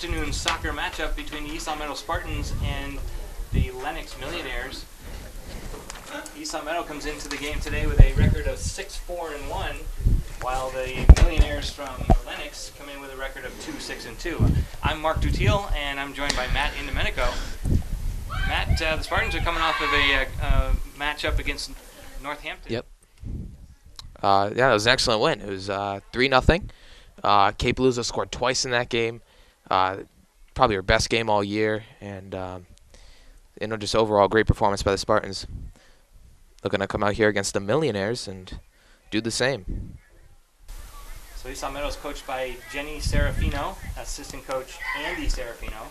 afternoon soccer matchup between the East Longmeadow Spartans and the Lenox Millionaires. East Longmeadow comes into the game today with a record of 6-4-1, while the Millionaires from Lenox come in with a record of 2-6-2. I'm Mark Dutiel, and I'm joined by Matt Indomenico. Matt, the Spartans are coming off of a matchup against Northampton. Yep. Yeah, that was an excellent win. It was 3-0. Cape Palooza scored twice in that game. Probably our best game all year, and just overall great performance by the Spartans. Looking to come out here against the Millionaires and do the same. So East Longmeadow is coached by Jenny Serafino, assistant coach Andy Serafino,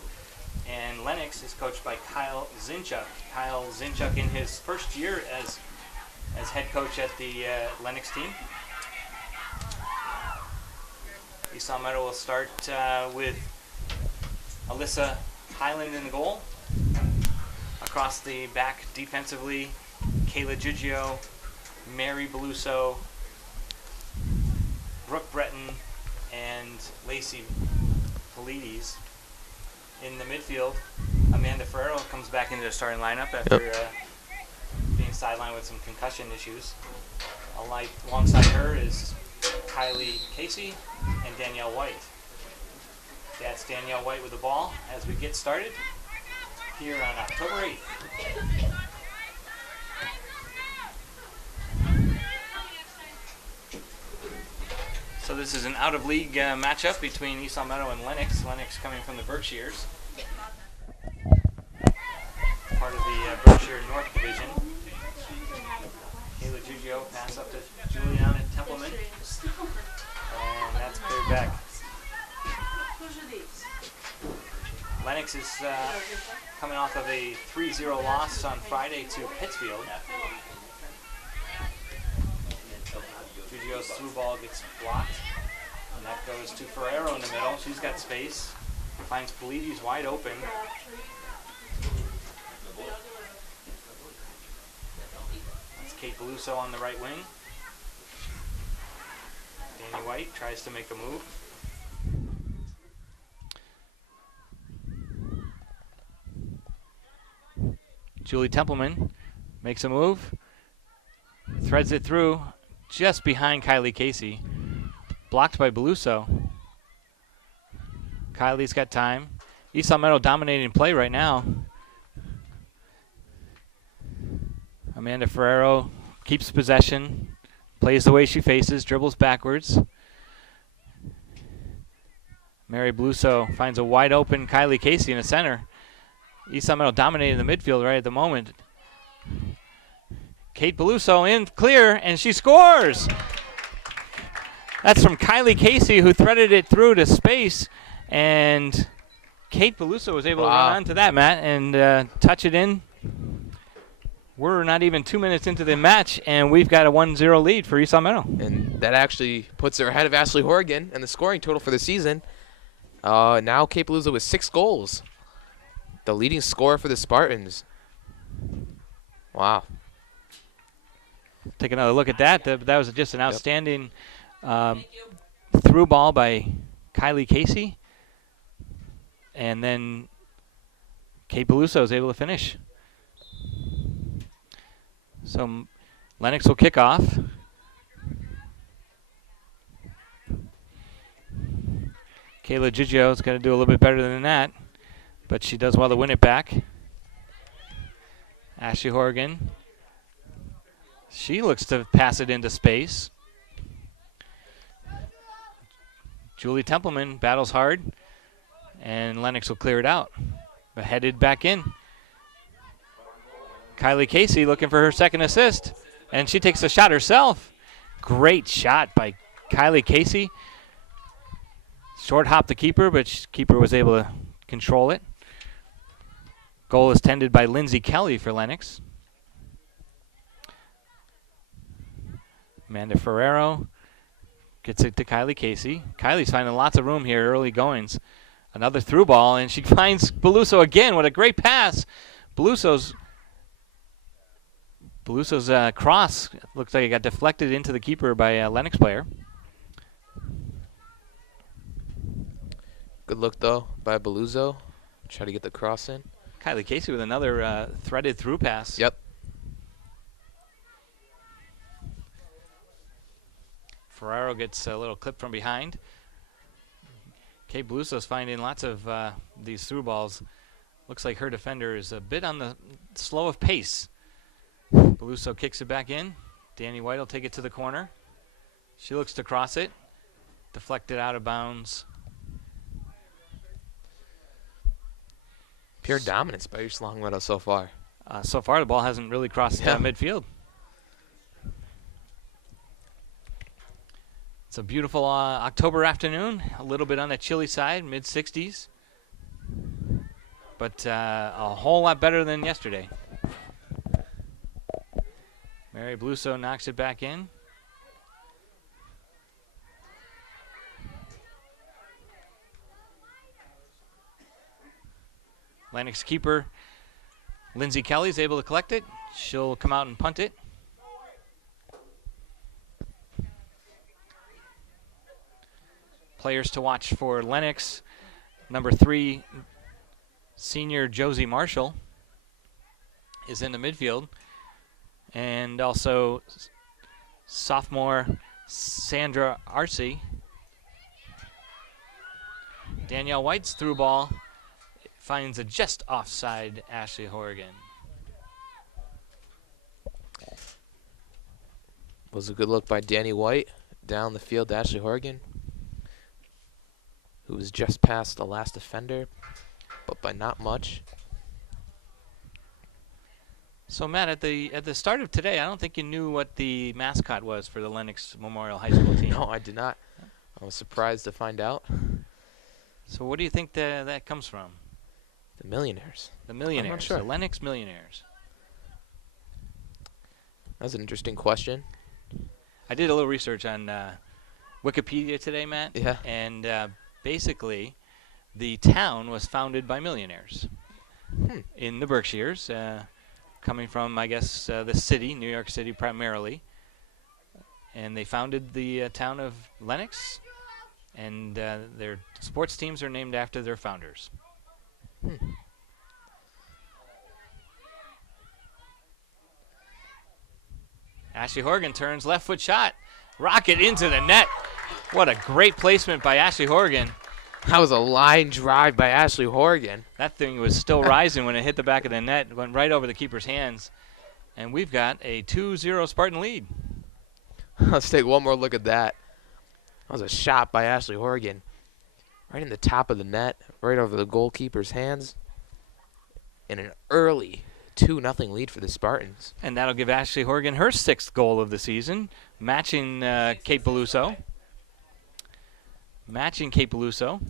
and Lenox is coached by Kyle Zinchuk. Kyle Zinchuk in his first year as head coach at the Lenox team. East Longmeadow will start with Alyssa Highland in the goal. Across the back defensively, Kayla Giggio, Mary Beluso, Brooke Breton, and Lacey Polides. In the midfield, Amanda Ferrero comes back into the starting lineup after being sidelined with some concussion issues. Alongside her is Kylie Casey and Danielle White. That's Danielle White with the ball as we get started here on October 8th. So this is an out-of-league matchup between East Longmeadow and Lenox. Lenox coming from the Berkshires, part of the Berkshire North Division. Kayla Giggio pass up to Juliana Templeman, and that's cleared back. Lenox is coming off of a 3-0 loss on Friday to Pittsfield. Giggio's through ball gets blocked, and that goes to Ferrero in the middle. She's got space, finds Polides wide open. That's Kate Beluso on the right wing. Danny White tries to make a move. Julie Templeman makes a move, threads it through just behind Kylie Casey. Blocked by Beluso. Kylie's got time. East Longmeadow dominating play right now. Amanda Ferrero keeps possession, plays the way she faces, dribbles backwards. Mary Beluso finds a wide open Kylie Casey in the center. East Longmeadow dominating the midfield right at the moment. Kate Beluso in clear, and she scores! That's from Kylie Casey, who threaded it through to space, and Kate Beluso was able to run onto that, Matt, and touch it in. We're not even 2 minutes into the match, and we've got a 1-0 lead for East Longmeadow. And that actually puts her ahead of Ashley Horgan and the scoring total for the season. Now Cape Palooza with 6 goals. The leading scorer for the Spartans. Wow. Take another look at that. That was just an outstanding through ball by Kylie Casey. And then Kate Beluso is able to finish. So Lenox will kick off. Kayla Giggio is going to do a little bit better than that, but she does well to win it back. Ashley Horgan. She looks to pass it into space. Julie Templeman battles hard, and Lenox will clear it out. But headed back in. Kylie Casey looking for her second assist, and she takes a shot herself. Great shot by Kylie Casey. Short hop the keeper, but keeper was able to control it. Goal is tended by Lindsay Kelly for Lenox. Amanda Ferrero gets it to Kylie Casey. Kylie's finding lots of room here, early goings. Another through ball, and she finds Beluso again. What a great pass. Beluso's cross looks like it got deflected into the keeper by a Lenox player. Good look, though, by Beluso. Try to get the cross in. Kylie Casey with another threaded through pass. Yep. Ferraro gets a little clip from behind. Kate Beluso's finding lots of these through balls. Looks like her defender is a bit on the slow of pace. Beluso kicks it back in. Danny White will take it to the corner. She looks to cross it. Deflected out of bounds. Pure dominance by East Longmeadow so far. So far, the ball hasn't really crossed midfield. It's a beautiful October afternoon, a little bit on the chilly side, mid-60s. But a whole lot better than yesterday. Mary Beluso knocks it back in. Lenox keeper Lindsay Kelly's able to collect it. She'll come out and punt it. Players to watch for Lenox. Number 3, senior Josie Marshall is in the midfield. And also sophomore Sandra Arce. Danielle White's through ball finds a just offside Ashley Horrigan. Was a good look by Danny White down the field to Ashley Horrigan, who was just past the last defender, but by not much. So Matt, at the start of today, I don't think you knew what the mascot was for the Lenox Memorial High School team. No, I did not. I was surprised to find out. So what do you think that comes from? The Millionaires. The Millionaires. I'm not sure. The Lenox Millionaires. That's an interesting question. I did a little research on Wikipedia today, Matt. Yeah. And basically, the town was founded by millionaires in the Berkshires, coming from, I guess, the city, New York City primarily. And they founded the town of Lenox, and their sports teams are named after their founders. Ashley Horrigan turns, left foot shot. Rocket into the net. What a great placement by Ashley Horrigan. That was a line drive by Ashley Horrigan. That thing was still rising when it hit the back of the net. It went right over the keeper's hands. And we've got a 2-0 Spartan lead. Let's take one more look at that. That was a shot by Ashley Horrigan. Right in the top of the net, right over the goalkeeper's hands. And an early 2-0 lead for the Spartans. And that'll give Ashley Horrigan her 6th goal of the season, matching Kate Beluso. Matching Kate Beluso.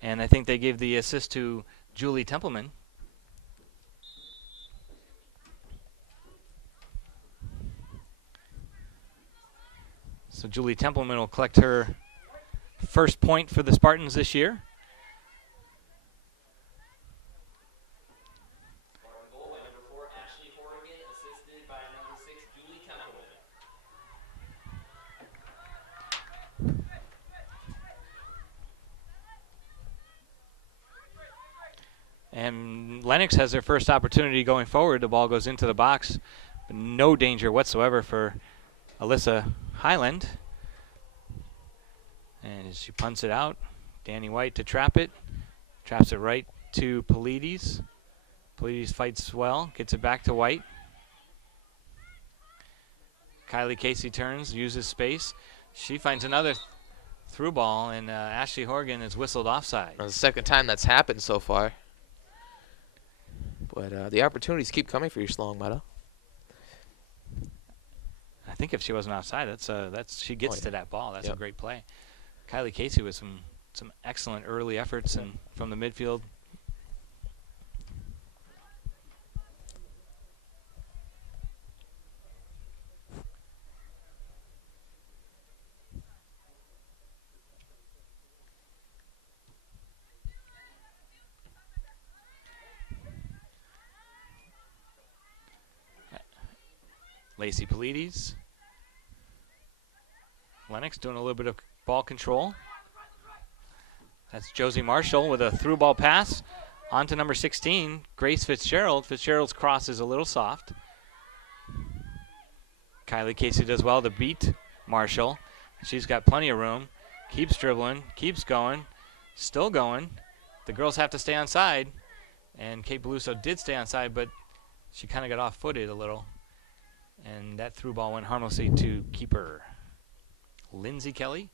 And I think they gave the assist to Julie Templeman. So Julie Templeman will collect her first point for the Spartans this year. Goal by number 4, Ashley Horrigan, assisted by number 6, Julie Templeman. And Lenox has their first opportunity going forward. The ball goes into the box, but no danger whatsoever for Alyssa Highland. And as she punts it out, Danny White to trap it. Traps it right to Polides. Polides fights well, gets it back to White. Kylie Casey turns, uses space. She finds another through ball, and Ashley Horrigan is whistled offside. That's the second time that's happened so far. But the opportunities keep coming for East Longmeadow. I think if she wasn't offside, that's she gets to that ball. That's a great play. Kylie Casey with some excellent early efforts and from the midfield. Lacey Polides. Lenox doing a little bit of ball control. That's Josie Marshall with a through ball pass. On to number 16, Grace Fitzgerald. Fitzgerald's cross is a little soft. Kylie Casey does well to beat Marshall. She's got plenty of room. Keeps dribbling, keeps going, still going. The girls have to stay on side. And Kate Beluso did stay on side, but she kind of got off-footed a little. And that through ball went harmlessly to keeper Lindsay Kelly.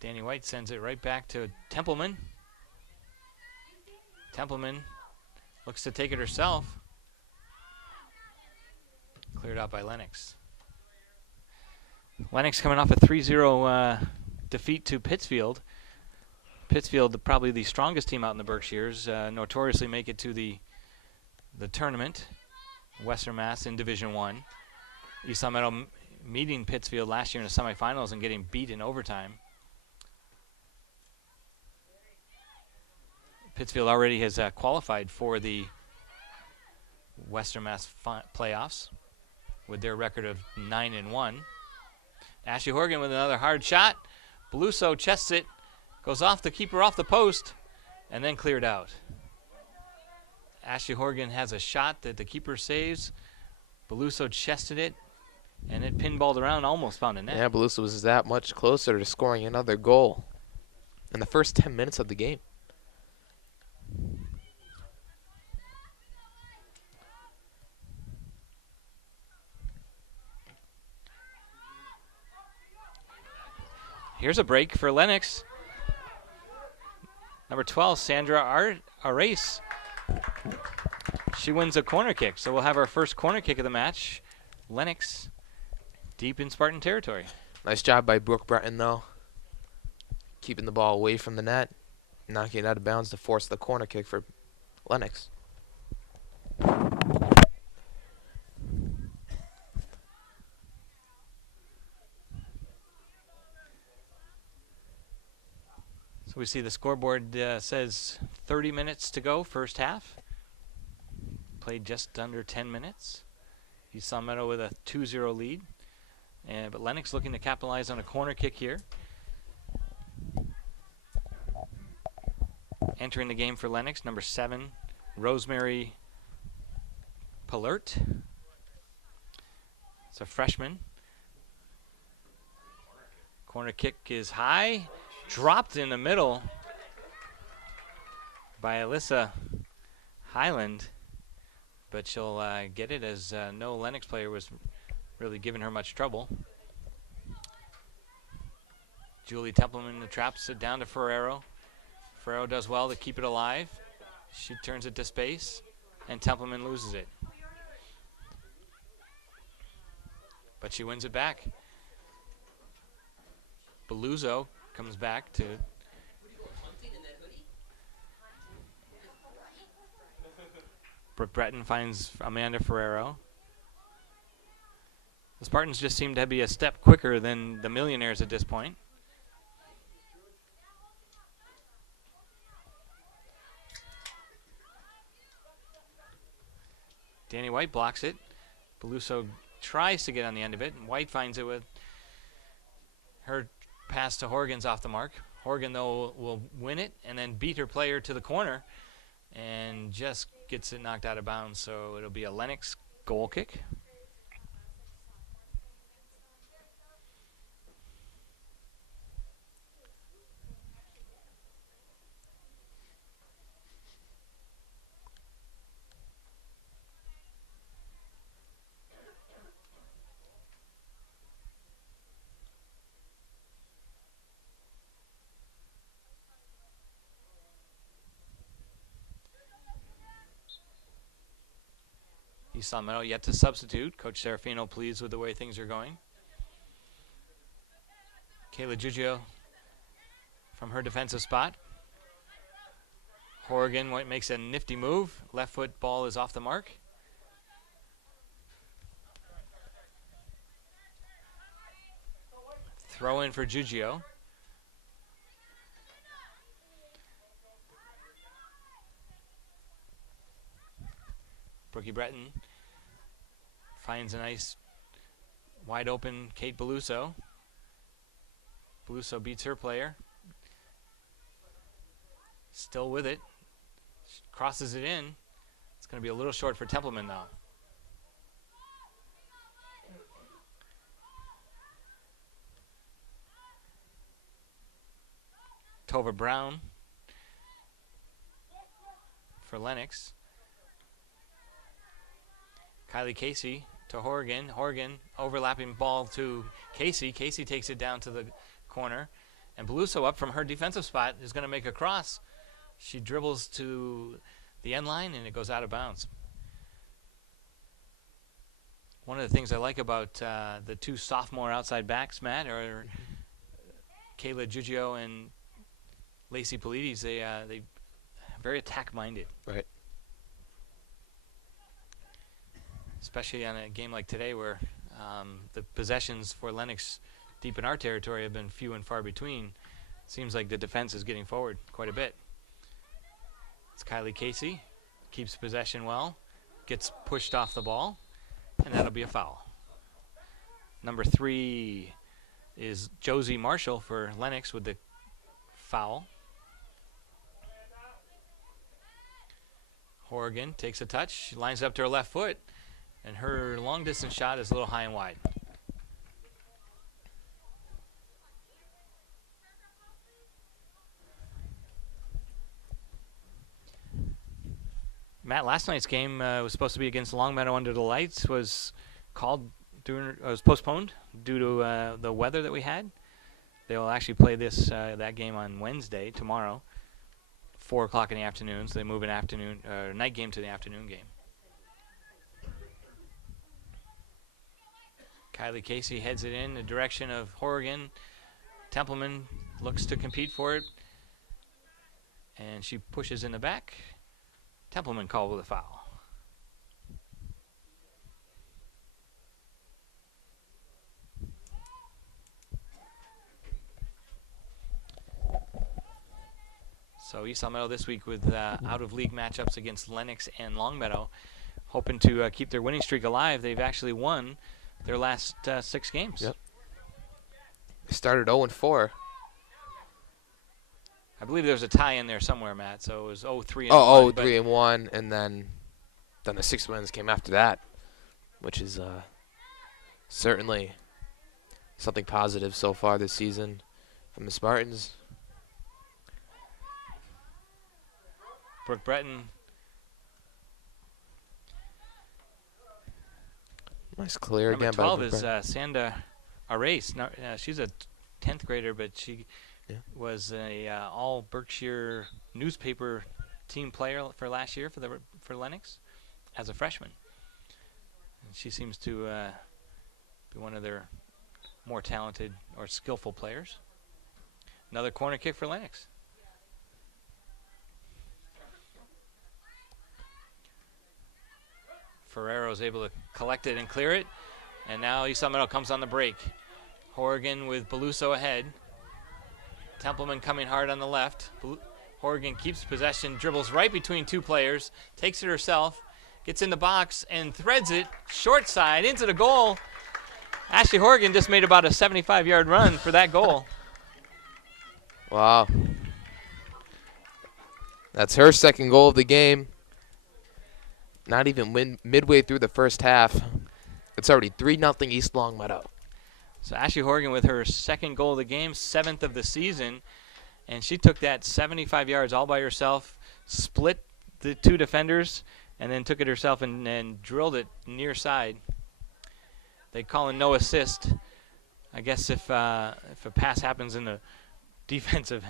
Danny White sends it right back to Templeman. Templeman looks to take it herself. Cleared out by Lenox. Lenox coming off a 3-0 defeat to Pittsfield. Pittsfield, probably the strongest team out in the Berkshires, notoriously make it to the tournament. Western Mass in Division 1. East Longmeadow meeting Pittsfield last year in the semifinals and getting beat in overtime. Pittsfield already has qualified for the Western Mass playoffs with their record of 9-1. Ashley Horgan with another hard shot. Beluso chests it, goes off the keeper off the post, and then cleared out. Ashley Horgan has a shot that the keeper saves. Beluso chested it, and it pinballed around, almost found a net. Yeah, Beluso was that much closer to scoring another goal in the first 10 minutes of the game. Here's a break for Lenox. Number 12, Sandra Arace. She wins a corner kick, so we'll have our first corner kick of the match. Lenox deep in Spartan territory. Nice job by Brooke Breton, though. Keeping the ball away from the net, knocking it out of bounds to force the corner kick for Lenox. So we see the scoreboard says 30 minutes to go, first half. Played just under 10 minutes. East Longmeadow with a 2-0 lead. But Lenox looking to capitalize on a corner kick here. Entering the game for Lenox, number 7, Rosemary Palert. It's a freshman. Corner kick is high. Dropped in the middle by Alyssa Highland, but she'll get it as no Lenox player was really giving her much trouble. Julie Templeman traps it down to Ferrero. Ferrero does well to keep it alive. She turns it to space, and Templeman loses it. But she wins it back. Beluso comes back to Brooke Breton finds Amanda Ferrero. The Spartans just seem to be a step quicker than the Millionaires at this point. Danny White blocks it. Beluso tries to get on the end of it, and White finds it with her pass to Horgan's off the mark. Horgan, though, will win it and then beat her player to the corner and just gets it knocked out of bounds. So it'll be a Lenox goal kick. East Longmeadow yet to substitute. Coach Serafino pleased with the way things are going. Kayla Giugio from her defensive spot. Horgan makes a nifty move. Left foot ball is off the mark. Throw in for Giugio. Brookie Breton finds a nice wide open Kate Beluso. Beluso beats her player. Still with it. Crosses it in. It's going to be a little short for Templeman, though. Tova Brown for Lenox. Kylie Casey to Horgan. Horgan overlapping ball to Casey. Casey takes it down to the corner. And Beluso up from her defensive spot is going to make a cross. She dribbles to the end line and it goes out of bounds. One of the things I like about the two sophomore outside backs, Matt, are Kayla Giugio and Lacey Polides. They very attack-minded. Right. Especially on a game like today where the possessions for Lenox deep in our territory have been few and far between. Seems like the defense is getting forward quite a bit. It's Kylie Casey. Keeps possession well. Gets pushed off the ball. And that'll be a foul. Number 3 is Josie Marshall for Lenox with the foul. Horgan takes a touch. She lines up to her left foot. And her long distance shot is a little high and wide. Matt, last night's game was supposed to be against Longmeadow under the lights. Was postponed due to the weather that we had. They will actually play that game on Wednesday, tomorrow, 4 o'clock in the afternoon. So they move an night game to the afternoon game. Kylie Casey heads it in the direction of Horgan. Templeman looks to compete for it, and she pushes in the back. Templeman called with a foul. So East Longmeadow this week with out-of-league matchups against Lenox and Longmeadow, hoping to keep their winning streak alive. They've actually won their last 6 games. Yep. They started 0-4. I believe there was a tie in there somewhere, Matt. So it was 0-3 and 1. 3-1, and then the 6 wins came after that, which is certainly something positive so far this season from the Spartans. Brooke Breton. Nice clear Number again. 12 is Sanda Arrace. No, she's a 10th grader, but she was a all Berkshire newspaper team player for last year for Lenox as a freshman. And she seems to be one of their more talented or skillful players. Another corner kick for Lenox. Ferrero's able to collect it and clear it. And now East Longmeadow comes on the break. Horgan with Beluso ahead. Templeman coming hard on the left. Horgan keeps possession, dribbles right between 2 players, takes it herself, gets in the box and threads it short side into the goal. Ashley Horgan just made about a 75-yard run for that goal. Wow. That's her second goal of the game. Not even midway through the first half. It's already 3-0 East Longmeadow. So Ashley Horgan with her second goal of the game, 7th of the season. And she took that 75 yards all by herself, split the 2 defenders, and then took it herself and drilled it near side. They call it no assist. I guess if a pass happens in the defensive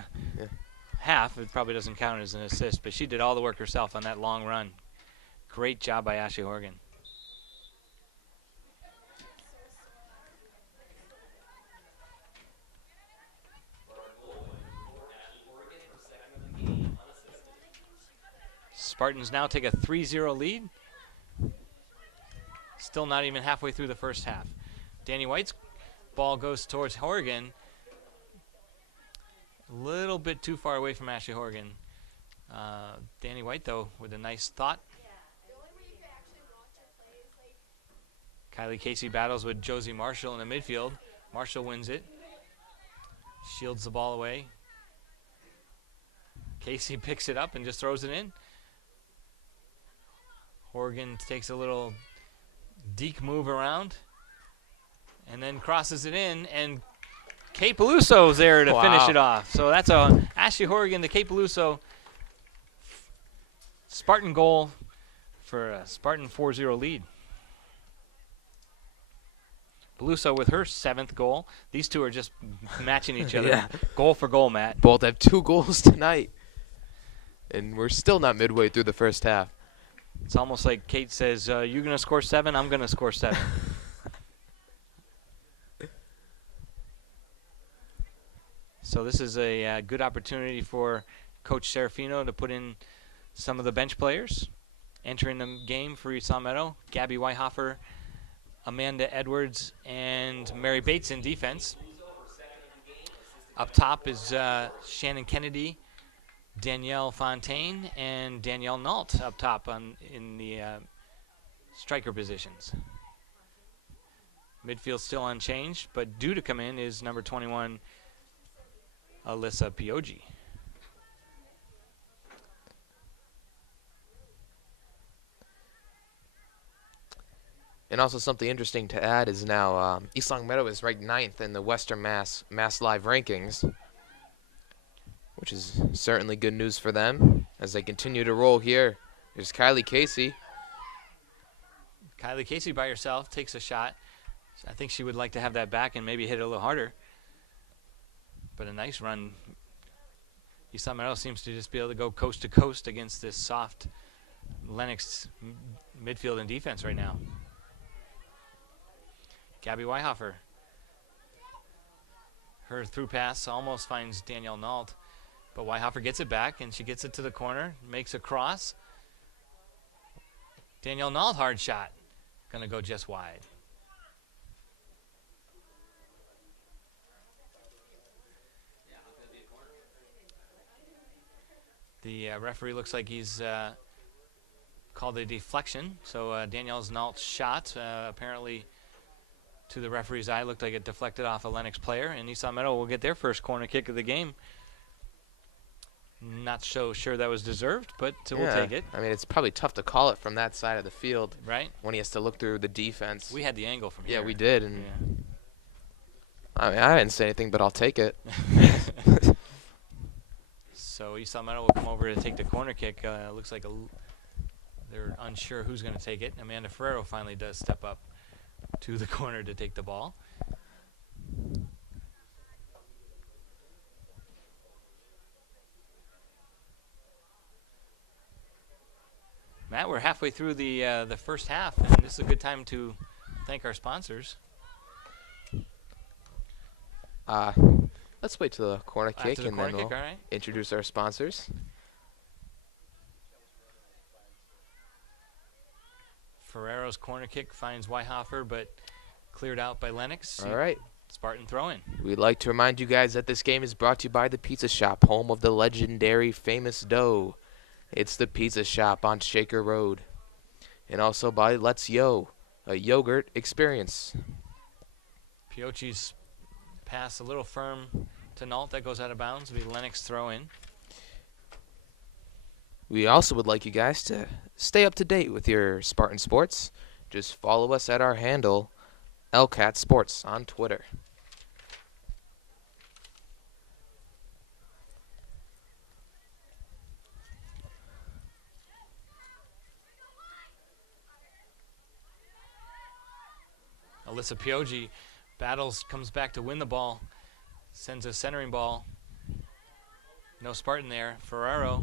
half, it probably doesn't count as an assist. But she did all the work herself on that long run. Great job by Ashley Horgan. Spartans now take a 3-0 lead. Still not even halfway through the first half. Danny White's ball goes towards Horgan. A little bit too far away from Ashley Horgan. Danny White, though, with a nice thought. Kylie Casey battles with Josie Marshall in the midfield. Marshall wins it. Shields the ball away. Casey picks it up and just throws it in. Horgan takes a little deke move around and then crosses it in, and Kate Peluso's there to finish it off. So that's a Ashley Horgan to Kate Peluso Spartan goal for a Spartan 4-0 lead. Peluso with her 7th goal. These two are just matching each other. Yeah. Goal for goal, Matt. Both have 2 goals tonight. And we're still not midway through the first half. It's almost like Kate says, you're going to score 7, I'm going to score 7. So this is a good opportunity for Coach Serafino to put in some of the bench players. Entering the game for East Longmeadow, Gabby Weihofer, Amanda Edwards, and Mary Bates in defense. Up top is Shannon Kennedy, Danielle Fontaine, and Danielle Nault up top in the striker positions. Midfield still unchanged, but due to come in is number 21, Alyssa Piogi. And also something interesting to add is now East Longmeadow is ranked 9th in the Western Mass Live rankings, which is certainly good news for them as they continue to roll here. There's Kylie Casey. Kylie Casey by herself takes a shot. I think she would like to have that back and maybe hit it a little harder. But a nice run. East Longmeadow seems to just be able to go coast to coast against this soft Lenox midfield and defense right now. Gabby Weihofer. Her through pass almost finds Danielle Nault, but Weihofer gets it back, and she gets it to the corner, makes a cross. Danielle Nault, hard shot. Going to go just wide. The referee looks like he's called a deflection, so Danielle Nault's shot apparently to the referee's eye looked like it deflected off a Lenox player, and East Longmeadow will get their first corner kick of the game. Not so sure that was deserved, but we'll take it. I mean, it's probably tough to call it from that side of the field, right? When he has to look through the defense. We had the angle from here. Yeah, we did, and I mean, I didn't say anything, but I'll take it. So East Longmeadow will come over to take the corner kick. Looks like they're unsure who's going to take it. Amanda Ferrero finally does step up to the corner to take the ball. Matt, we're halfway through the first half, and this is a good time to thank our sponsors. Let's wait till the corner kick, and then we'll right, introduce our sponsors. Ferrero's corner kick finds Weihofer, but cleared out by Lenox. All right. Spartan throw-in. We'd like to remind you guys that this game is brought to you by the Pizza Shoppe, home of the legendary famous dough. It's the Pizza Shoppe on Shaker Road. And also by Let's Yo, a yogurt experience. Piochi's pass a little firm to Nault. That goes out of bounds. It'll be Lenox throw-in. We also would like you guys to stay up to date with your Spartan sports. Just follow us at our handle, LCAT Sports, on Twitter. Alyssa Piogi battles, comes back to win the ball, sends a centering ball. No Spartan there. Ferrero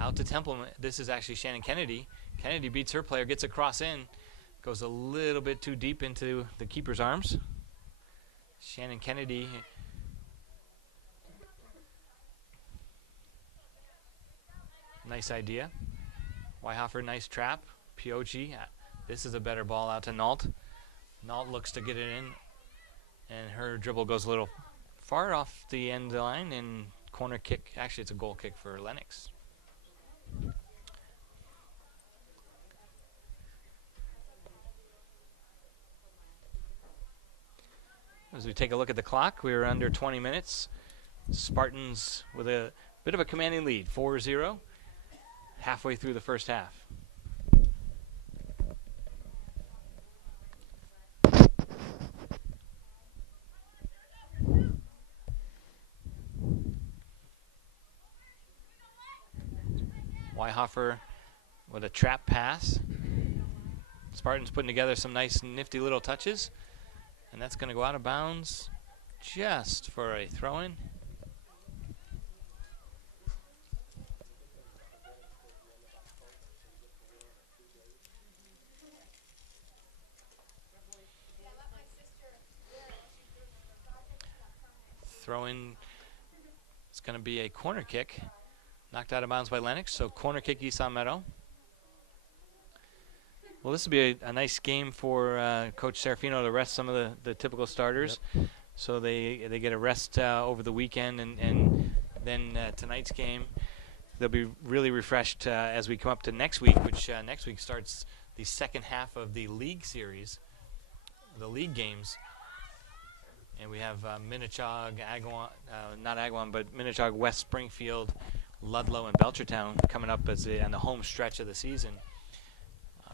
out to Temple. This is actually Shannon Kennedy. Kennedy beats her player, gets a cross in, goes a little bit too deep into the keeper's arms. Shannon Kennedy. Nice idea. Weihofer, nice trap. Piochi, this is a better ball out to Nault. Nault looks to get it in, and her dribble goes a little far off the end of the line, and corner kick. Actually, it's a goal kick for Lenox. As we take a look at the clock, we are under 20 minutes. Spartans with a bit of a commanding lead, 4-0, halfway through the first half. Weihoffer with a trap pass. Spartans putting together some nice, nifty little touches. And that's going to go out of bounds just for a throw-in. Throw-in is going to be a corner kick. Knocked out of bounds by Lenox, so corner kick East Longmeadow. Well, this will be a nice game for Coach Serafino to rest some of the typical starters. Yep. So they get a rest over the weekend, and then tonight's game, they'll be really refreshed as we come up to next week, which next week starts the second half of the league series, the league games. And we have Minnechaug, not Agawam, but Minnechaug, West Springfield, Ludlow, and Belchertown coming up as on the home stretch of the season.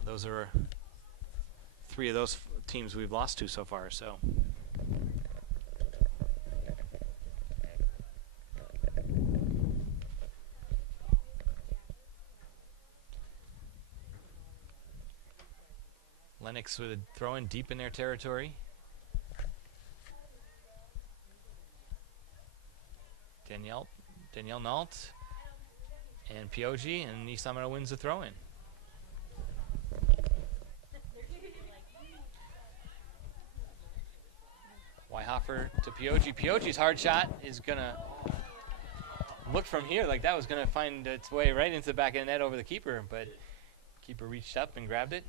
Those are 3 of those teams we've lost to so far. So. Lenox with a throw-in deep in their territory. Danielle Nault and Pioji, and East Longmeadow wins the throw-in. Weihoffer to Pioji. Pioji's hard shot is going to look from here like that was going to find its way right into the back of the net over the keeper, but keeper reached up and grabbed it.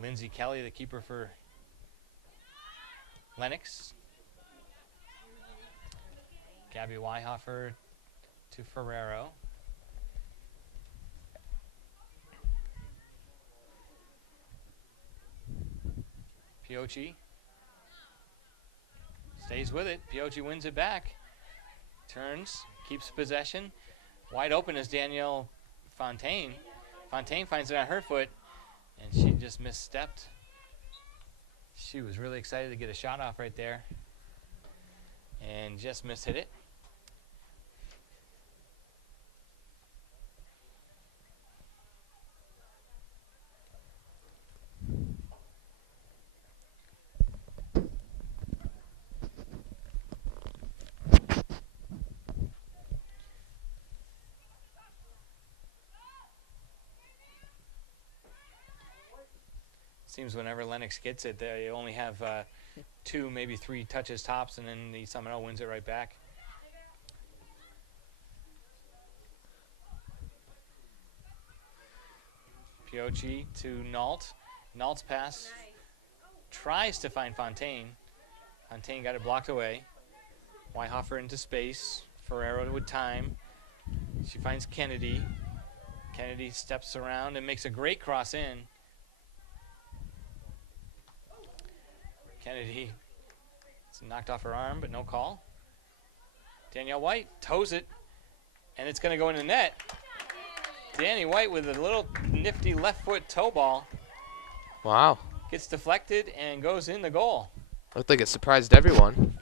Lindsay Kelly, the keeper for Lenox. Gabby Weihoffer to Ferrero. Piochi stays with it. Piochi wins it back. Turns, keeps possession. Wide open is Danielle Fontaine. Fontaine finds it on her foot, and she just misstepped. She was really excited to get a shot off right there, and just mishit it. Seems whenever Lenox gets it, they only have 2, maybe 3 touches tops, and then the Seminole wins it right back. Piochi to Nault. Nault's pass tries to find Fontaine. Fontaine got it blocked away. Weihoffer into space. Ferrero with time. She finds Kennedy. Kennedy steps around and makes a great cross in. Kennedy, it's knocked off her arm, but no call. Danielle White toes it, and it's going to go in the net. Danny White with a little nifty left foot toe ball. Wow. Gets deflected and goes in the goal. Looked like it surprised everyone.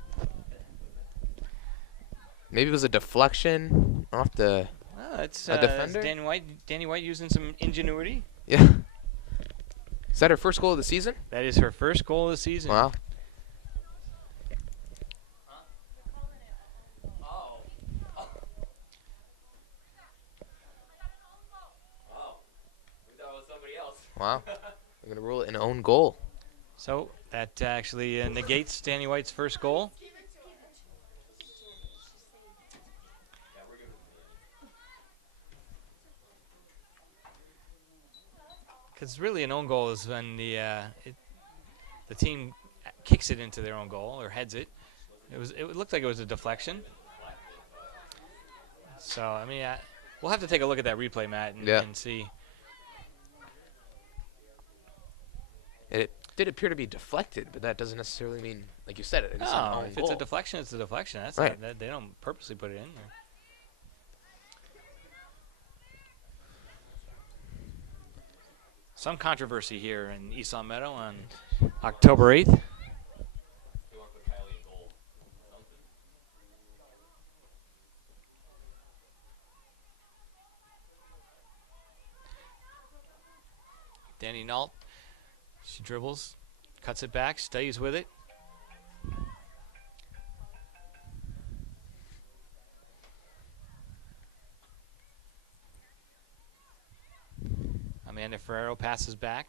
Maybe it was a deflection off the defender. Danny White using some ingenuity. Yeah. Is that her first goal of the season? That is her first goal of the season. Wow. Wow. We're going to rule it an own goal. So that actually negates Danny White's first goal. Because really an own goal is when the team kicks it into their own goal or heads it. It looked like it was a deflection. So I mean, we'll have to take a look at that replay, Matt, and see. It did appear to be deflected, but that doesn't necessarily mean, like you said, it's an No, own if goal. it's a deflection, it's a deflection. That's Right. They don't purposely put it in there. Some controversy here in East Longmeadow on October 8th. Danny Nault, she dribbles, cuts it back, stays with it. Amanda Ferrero passes back.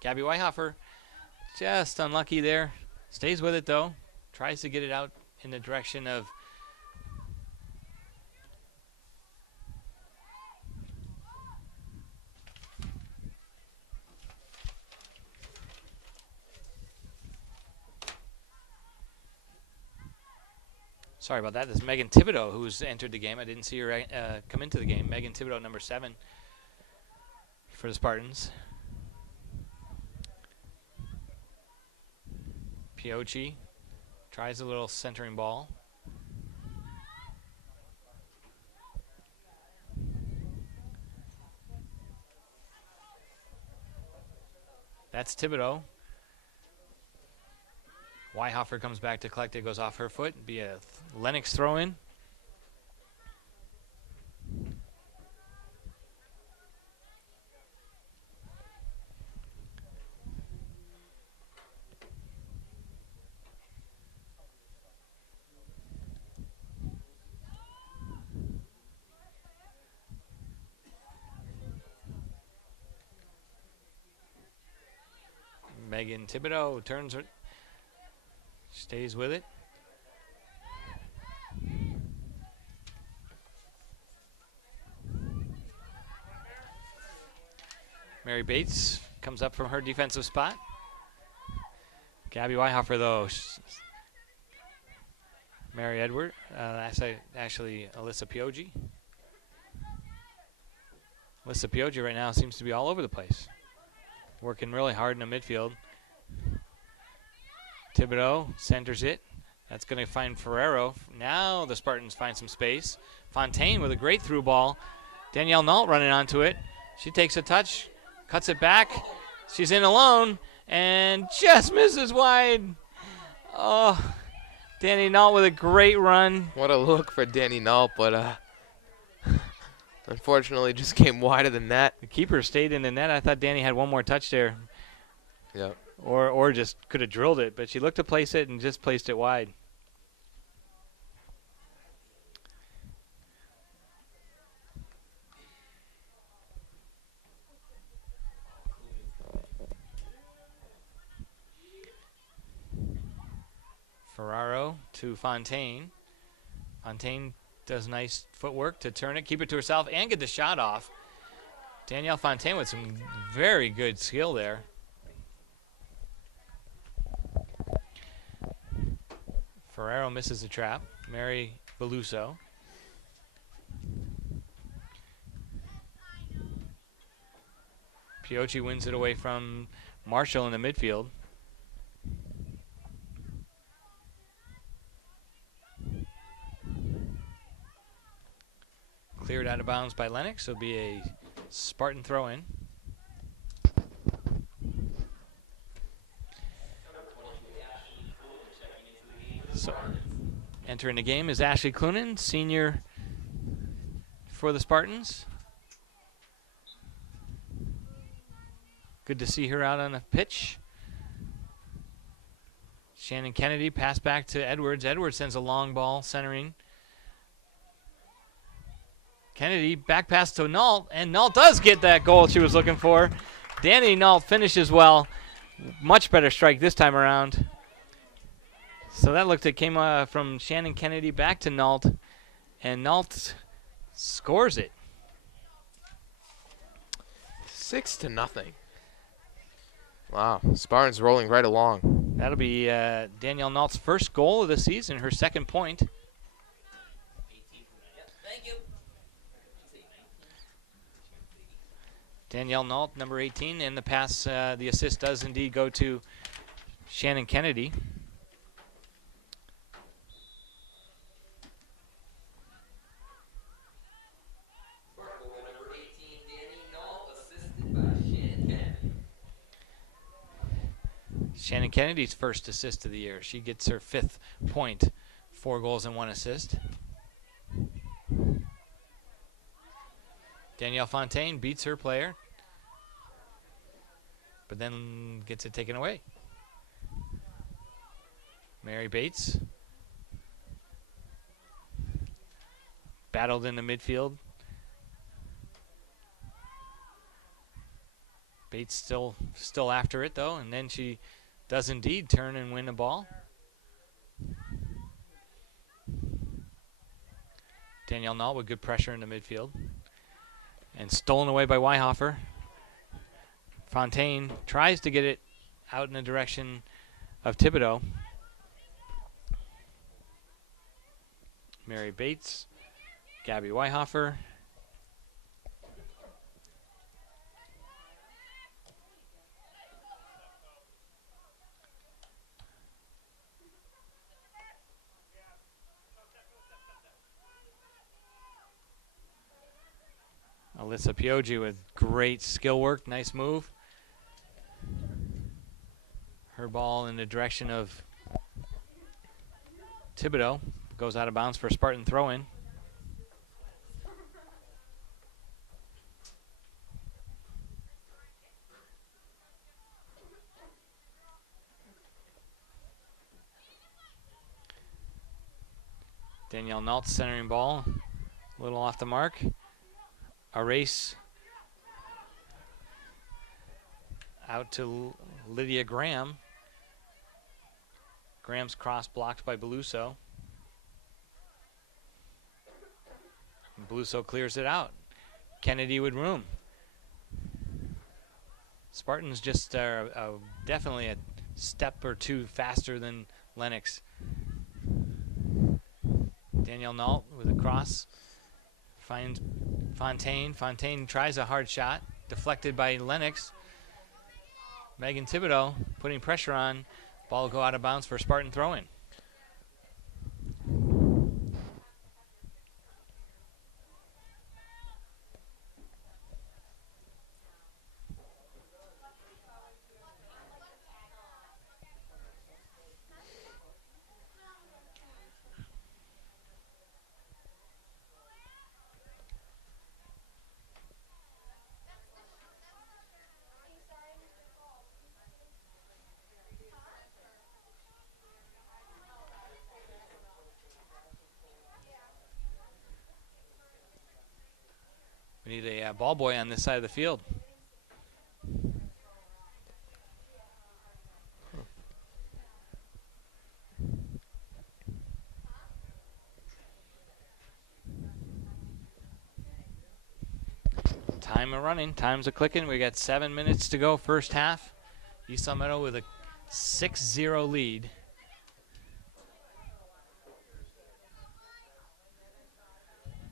Gabby Weihoffer just unlucky there. Stays with it though. Tries to get it out in the direction of sorry about that. This is Megan Thibodeau who's entered the game. I didn't see her come into the game. Megan Thibodeau, number 7 for the Spartans. Piochi tries a little centering ball. That's Thibodeau. Weihoffer comes back to collect it, goes off her foot. Be a Lenox throw-in. Megan Thibodeau turns her, stays with it. Mary Bates comes up from her defensive spot. Gabby Weihoffer though. Mary Edward, actually Alyssa Pioji. Alyssa Pioji right now seems to be all over the place. Working really hard in the midfield. Thibodeau centers it. That's going to find Ferrero. Now the Spartans find some space. Fontaine with a great through ball. Danielle Nault running onto it. She takes a touch, cuts it back. She's in alone and just misses wide. Oh, Danny Nault with a great run. What a look for Danny Nault, but unfortunately just came wider than that. The keeper stayed in the net. I thought Danny had one more touch there. Yep. Or just could have drilled it, but she looked to place it and just placed it wide. Ferraro to Fontaine. Fontaine does nice footwork to turn it, keep it to herself, and get the shot off. Danielle Fontaine with some very good skill there. Ferrero misses the trap. Mary Beluso. Piochi wins it away from Marshall in the midfield. Cleared out of bounds by Lenox. It'll be a Spartan throw-in. So, entering the game is Ashley Clunan, senior for the Spartans. Good to see her out on the pitch. Shannon Kennedy, pass back to Edwards. Edwards sends a long ball, centering. Kennedy, back pass to Nault, and Nault does get that goal she was looking for. Danny Nault finishes well. Much better strike this time around. So that looked, it came from Shannon Kennedy back to Nault, and Nault scores it. 6-0. Wow, Spartans rolling right along. That'll be Danielle Nault's first goal of the season, her second point. Thank you. Danielle Nault, number 18, and the pass, the assist does indeed go to Shannon Kennedy. Shannon Kennedy's first assist of the year. She gets her 5th point, 4 goals and 1 assist. Danielle Fontaine beats her player, but then gets it taken away. Mary Bates battled in the midfield. Bates still after it though, and then she does indeed turn and win the ball. Danielle Nault with good pressure in the midfield. And stolen away by Weihofer. Fontaine tries to get it out in the direction of Thibodeau. Mary Bates, Gabby Weihofer. Alyssa Pioggi with great skill work, nice move. Her ball in the direction of Thibodeau goes out of bounds for a Spartan throw-in. Danielle Nault centering ball, a little off the mark. A race out to Lydia Graham. Graham's cross blocked by Beluso. Beluso clears it out. Kennedy with room. Spartans just are definitely a step or two faster than Lenox. Danielle Nault with a cross. Finds Fontaine. Fontaine tries a hard shot. Deflected by Lenox. Megan Thibodeau putting pressure on. Ball will go out of bounds for Spartan throw-in. We need a ball boy on this side of the field. Time a running, time's a clicking. We got 7 minutes to go, first half. East Longmeadow with a 6-0 lead.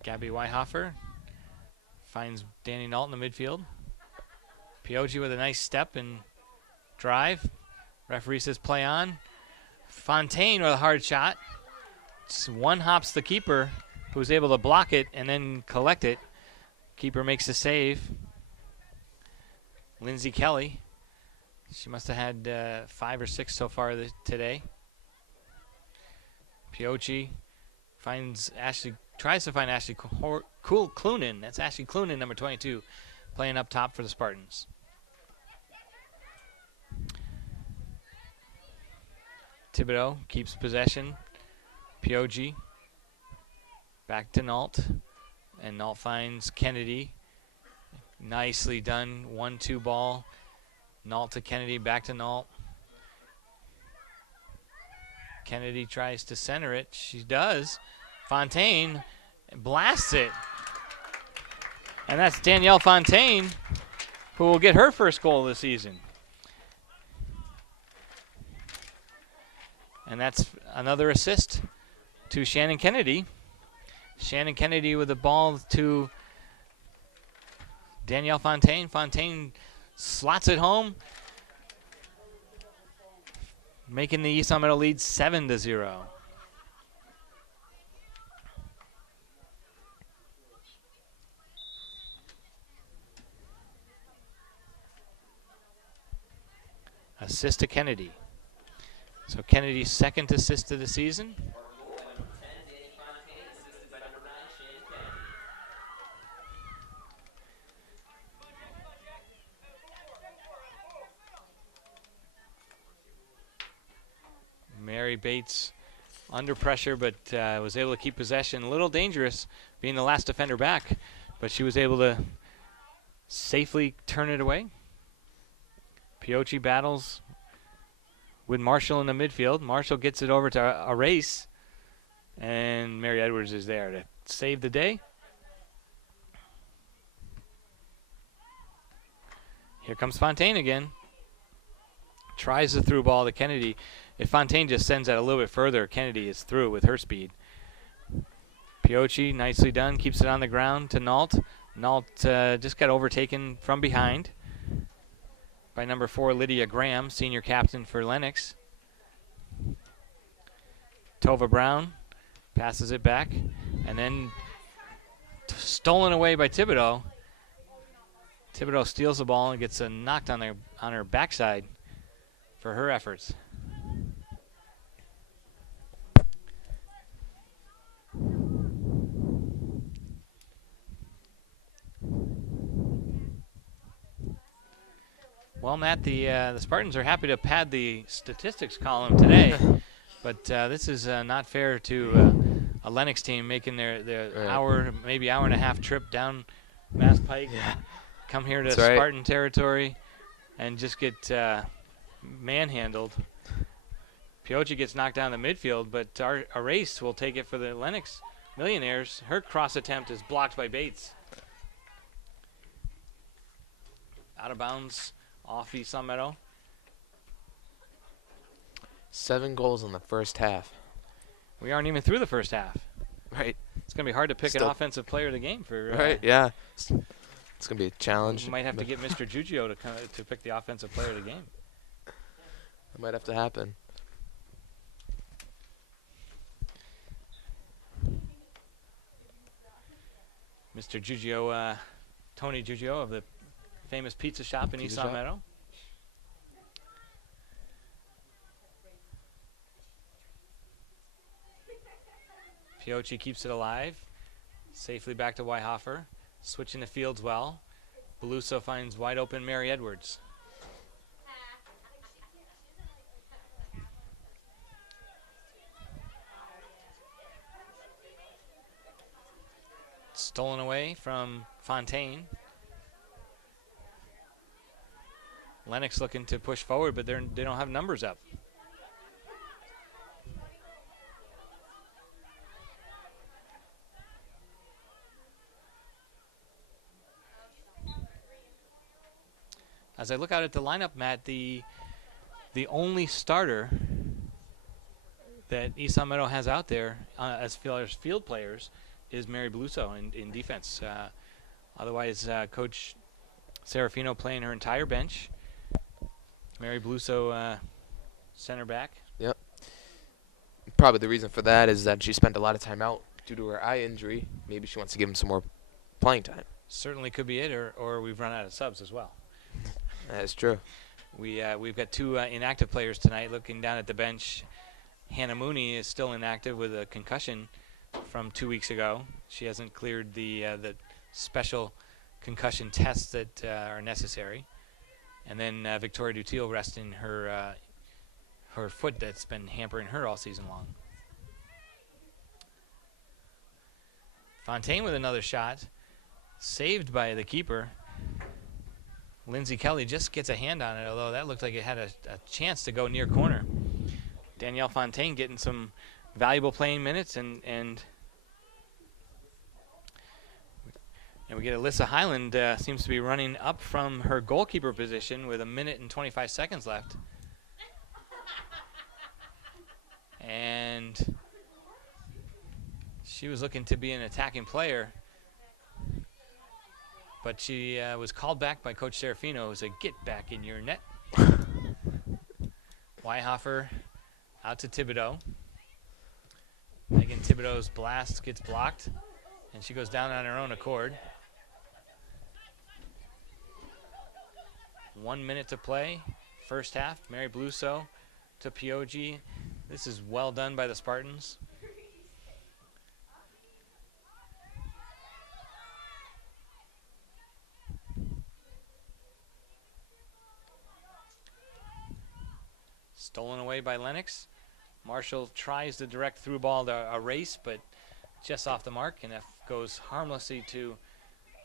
Gabby Weihofer finds Danny Nault in the midfield. Pioggi with a nice step and drive. Referee says play on. Fontaine with a hard shot. Just one hops the keeper, who was able to block it and then collect it. Keeper makes the save. Lindsay Kelly. She must have had 5 or 6 so far today. Pioggi finds Ashley, tries to find Ashley Clunan. That's Ashley Clunan, number 22, playing up top for the Spartans. Thibodeau keeps possession. Pioggi back to Nault. And Nault finds Kennedy. Nicely done. 1-2 ball. Nault to Kennedy, back to Nault. Kennedy tries to center it. She does. Fontaine blasts it. And that's Danielle Fontaine, who will get her first goal of the season. And that's another assist to Shannon Kennedy. Shannon Kennedy with the ball to Danielle Fontaine. Fontaine slots it home, making the East Longmeadow lead 7-0. Assist to Kennedy. So Kennedy's second assist of the season. Mary Bates under pressure, but was able to keep possession. A little dangerous being the last defender back, but she was able to safely turn it away. Piocci battles with Marshall in the midfield. Marshall gets it over to a race, and Mary Edwards is there to save the day. Here comes Fontaine again. Tries the through ball to Kennedy. If Fontaine just sends that a little bit further, Kennedy is through with her speed. Piocci, nicely done, keeps it on the ground to Nault. Nault just got overtaken from behind by number 4, Lydia Graham, senior captain for Lenox. Tova Brown passes it back, and then stolen away by Thibodeau. Thibodeau steals the ball and gets knocked on her backside for her efforts. Well, Matt, the Spartans are happy to pad the statistics column today, but this is not fair to a Lenox team making their right. hour, maybe hour and a half trip down Mass Pike, come here to Spartan territory, and just get manhandled. Piocci gets knocked down the midfield, but a race will take it for the Lenox Millionaires. Her cross attempt is blocked by Bates. Out of bounds. Off East Longmeadow. 7 goals in the first half. We aren't even through the first half. Right. It's going to be hard to pick an offensive player of the game for. Right. Yeah. It's going to be a challenge. We might have to get Mr. Giugio to pick the offensive player of the game. It might have to happen. Mr. Giugio, Tony Giugio of the famous Pizza Shoppe in East Longmeadow. Piocci keeps it alive. Safely back to Weihofer. Switching the fields well. Beluso finds wide open Mary Edwards. Stolen away from Fontaine. Lenox looking to push forward, but they don't have numbers up. As I look out at the lineup, Matt, the only starter that East Longmeadow has out there as field players is Mary Beluso in defense. Otherwise, Coach Serafino playing her entire bench. Mary Beluso, center back. Yep. Probably the reason for that is that she spent a lot of time out due to her eye injury. Maybe she wants to give him some more playing time. Certainly could be it, or we've run out of subs as well. That is true. We've got 2 inactive players tonight. Looking down at the bench, Hannah Mooney is still inactive with a concussion from 2 weeks ago. She hasn't cleared the special concussion tests that are necessary. And then Victoria Dutil resting her foot that's been hampering her all season long. Fontaine with another shot, saved by the keeper. Lindsay Kelly just gets a hand on it, although that looked like it had a chance to go near corner. Danielle Fontaine getting some valuable playing minutes, and we get Alyssa Highland seems to be running up from her goalkeeper position with 1 minute and 25 seconds left. And she was looking to be an attacking player, but she was called back by Coach Serafino, who said, "Get back in your net." Weihofer out to Thibodeau. Megan Thibodeau's blast gets blocked, and she goes down on her own accord. 1 minute to play, first half. Mary Bluso to Pioji. This is well done by the Spartans. Stolen away by Lenox. Marshall tries to direct through ball to a race, but just off the mark, and that goes harmlessly to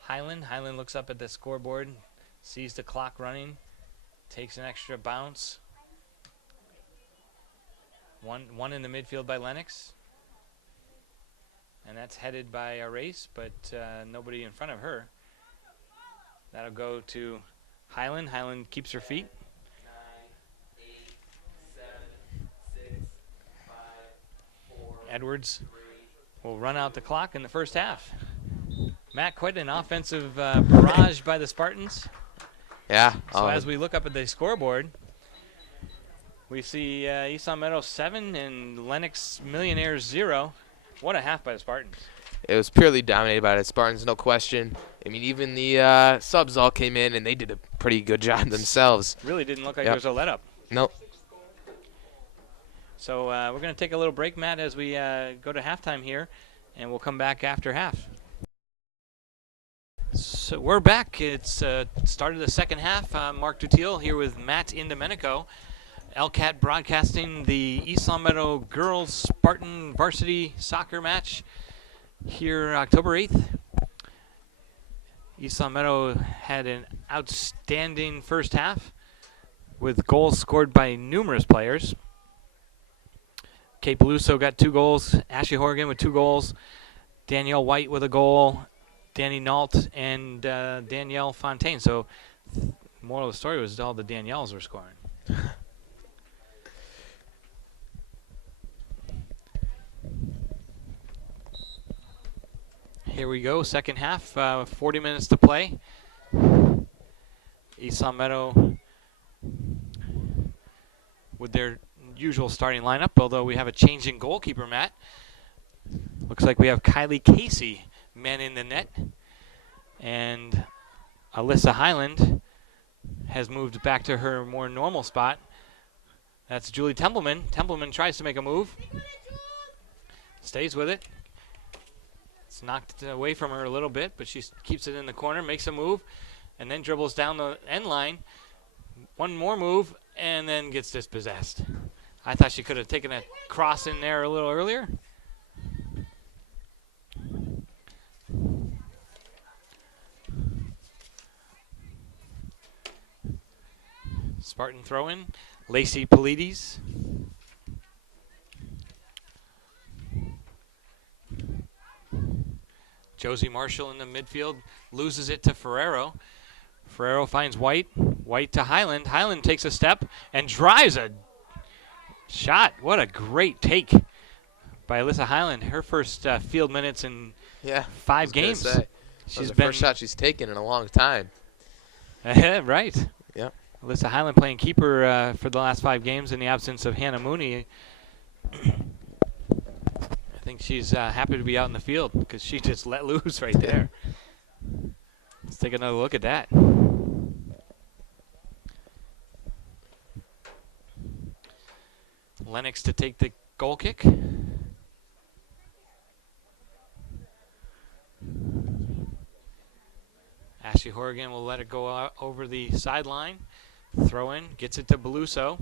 Highland. Highland looks up at the scoreboard, sees the clock running, takes an extra bounce. One in the midfield by Lenox, and that's headed by a race, but nobody in front of her. That'll go to Highland. Highland keeps her feet. 9, 8, 7, 6, 5, 4, Edwards will run out the clock in the first half. Matt, quite an offensive barrage by the Spartans. Yeah. So as we look up at the scoreboard, we see East Longmeadow 7 and Lenox Millionaires 0. What a half by the Spartans. It was purely dominated by the Spartans, no question. I mean, even the subs all came in, and they did a pretty good job themselves. Really didn't look like there was a let-up. Nope. So we're going to take a little break, Matt, as we go to halftime here, and we'll come back after half. So we're back. It's started the second half. Mark Dutiel here with Matt Indomenico. LCAT broadcasting the East Longmeadow girls Spartan varsity soccer match here October 8th. East Longmeadow had an outstanding first half with goals scored by numerous players. Kate Beluso got 2 goals, Ashley Horgan with 2 goals, Danielle White with a goal, Danny Nault, and Danielle Fontaine. So moral of the story was all the Danielles were scoring. Here we go, second half, 40 minutes to play. East Longmeadow with their usual starting lineup, although we have a change in goalkeeper, Matt. Looks like we have Kylie Casey man in the net, and Alyssa Highland has moved back to her more normal spot. That's Julie Templeman. Templeman tries to make a move, stays with it. It's knocked away from her a little bit, but she keeps it in the corner, makes a move, and then dribbles down the end line. One more move, and then gets dispossessed. I thought she could have taken a cross in there a little earlier. Spartan throw-in. Lacey Polides. Josie Marshall in the midfield loses it to Ferrero. Ferrero finds White. White to Highland. Highland takes a step and drives a shot. What a great take by Alyssa Highland. Her first field minutes in 5 games. She's been first shot she's taken in a long time. Right. Yeah. Alyssa Highland playing keeper for the last 5 games in the absence of Hannah Mooney. I think she's happy to be out in the field because she just let loose right there. Let's take another look at that. Lenox to take the goal kick. Ashley Horgan will let it go out over the sideline. Throw in, gets it to Beluso.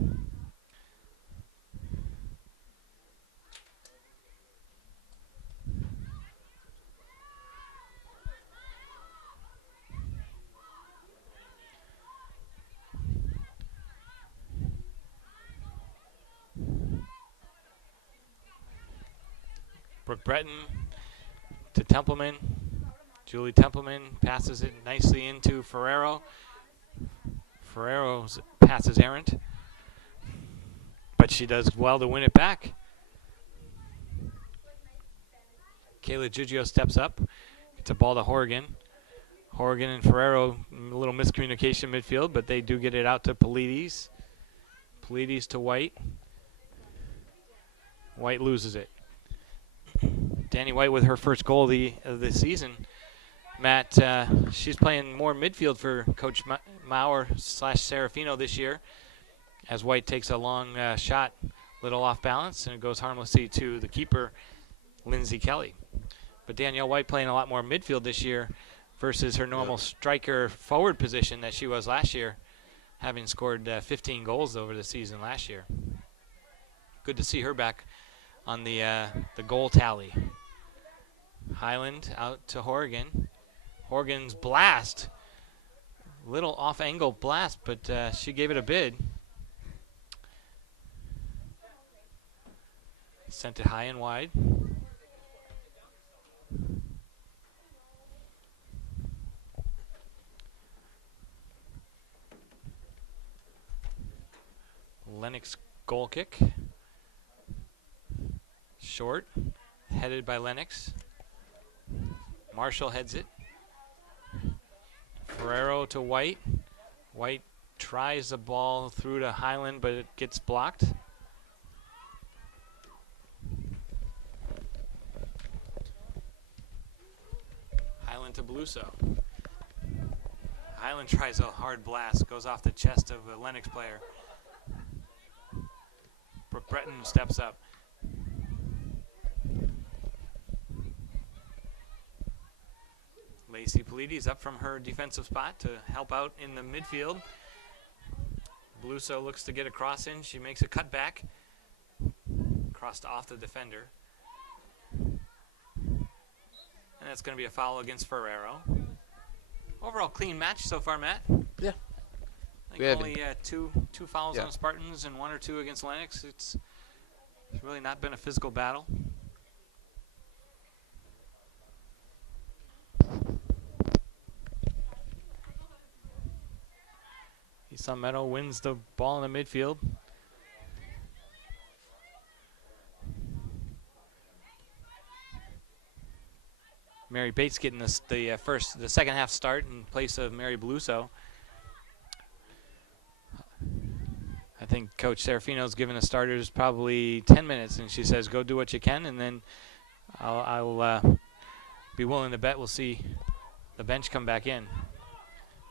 Brooke Breton to Templeman. Julie Templeman passes it nicely into Ferrero. Ferrero's pass is errant, but she does well to win it back. Kayla Giugio steps up. It's a ball to Horgan. Horgan and Ferrero, a little miscommunication midfield, but they do get it out to Polides. Polides to White. White loses it. Danny White with her first goal of the season. Matt, she's playing more midfield for Coach Maurer / Serafino this year, as White takes a long shot, little off balance, and it goes harmlessly to the keeper, Lindsay Kelly. But Danielle White playing a lot more midfield this year versus her normal striker forward position that she was last year, having scored 15 goals over the season last year. Good to see her back on the goal tally. Highland out to Horgan. Horgan's blast. Little off-angle blast, but she gave it a bid. Sent it high and wide. Lenox goal kick. Short, headed by Lenox. Marshall heads it. Ferrero to White. White tries the ball through to Highland, but it gets blocked. Highland to Beluso. Highland tries a hard blast, goes off the chest of a Lenox player. Breton steps up. Lacey Polides up from her defensive spot to help out in the midfield. Beluso looks to get a cross in. She makes a cut back. Crossed off the defender. And that's going to be a foul against Ferrero. Overall clean match so far, Matt. Yeah. I think only two fouls on the Spartans and 1 or 2 against Lenox. It's really not been a physical battle. East Longmeadow wins the ball in the midfield. Mary Bates getting the second half start in place of Mary Beluso. I think Coach Serafino's given the starters probably 10 minutes, and she says, go do what you can, and then I'll be willing to bet we'll see the bench come back in.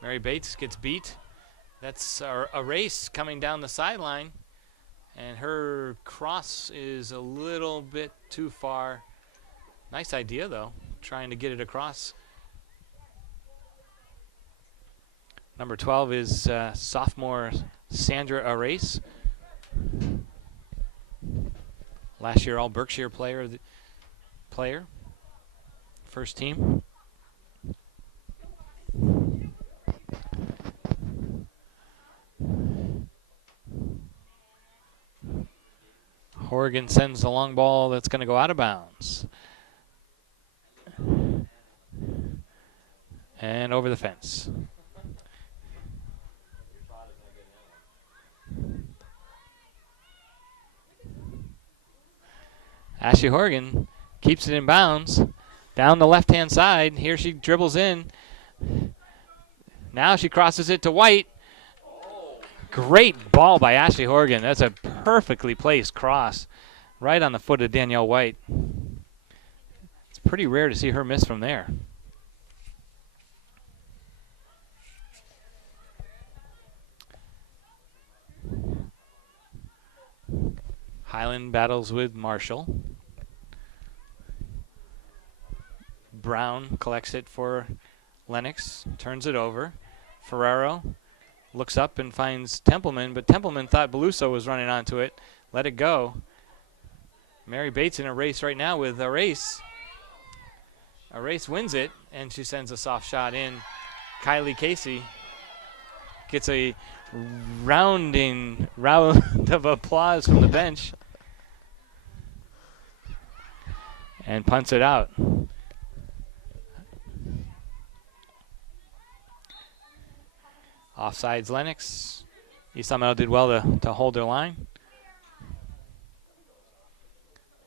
Mary Bates gets beat. That's a race coming down the sideline, and her cross is a little bit too far. Nice idea, though, trying to get it across. Number 12 is sophomore Sandra Arace. Last year All Berkshire player. First team. Horgan sends the long ball that's going to go out of bounds. And over the fence. Ashley Horgan keeps it in bounds. Down the left-hand side. Here she dribbles in. Now she crosses it to White. Great ball by Ashley Horgan. That's a perfectly placed cross right on the foot of Danielle White. It's pretty rare to see her miss from there. Highland battles with Marshall. Brown collects it for Lenox, turns it over. Ferrero looks up and finds Templeman, but Templeman thought Beluso was running onto it. Let it go. Mary Bates in a race right now with Arace. Arace wins it, and she sends a soft shot in. Kylie Casey gets a round of applause from the bench and punts it out. Offsides Lenox. East Longmeadow did well to hold their line.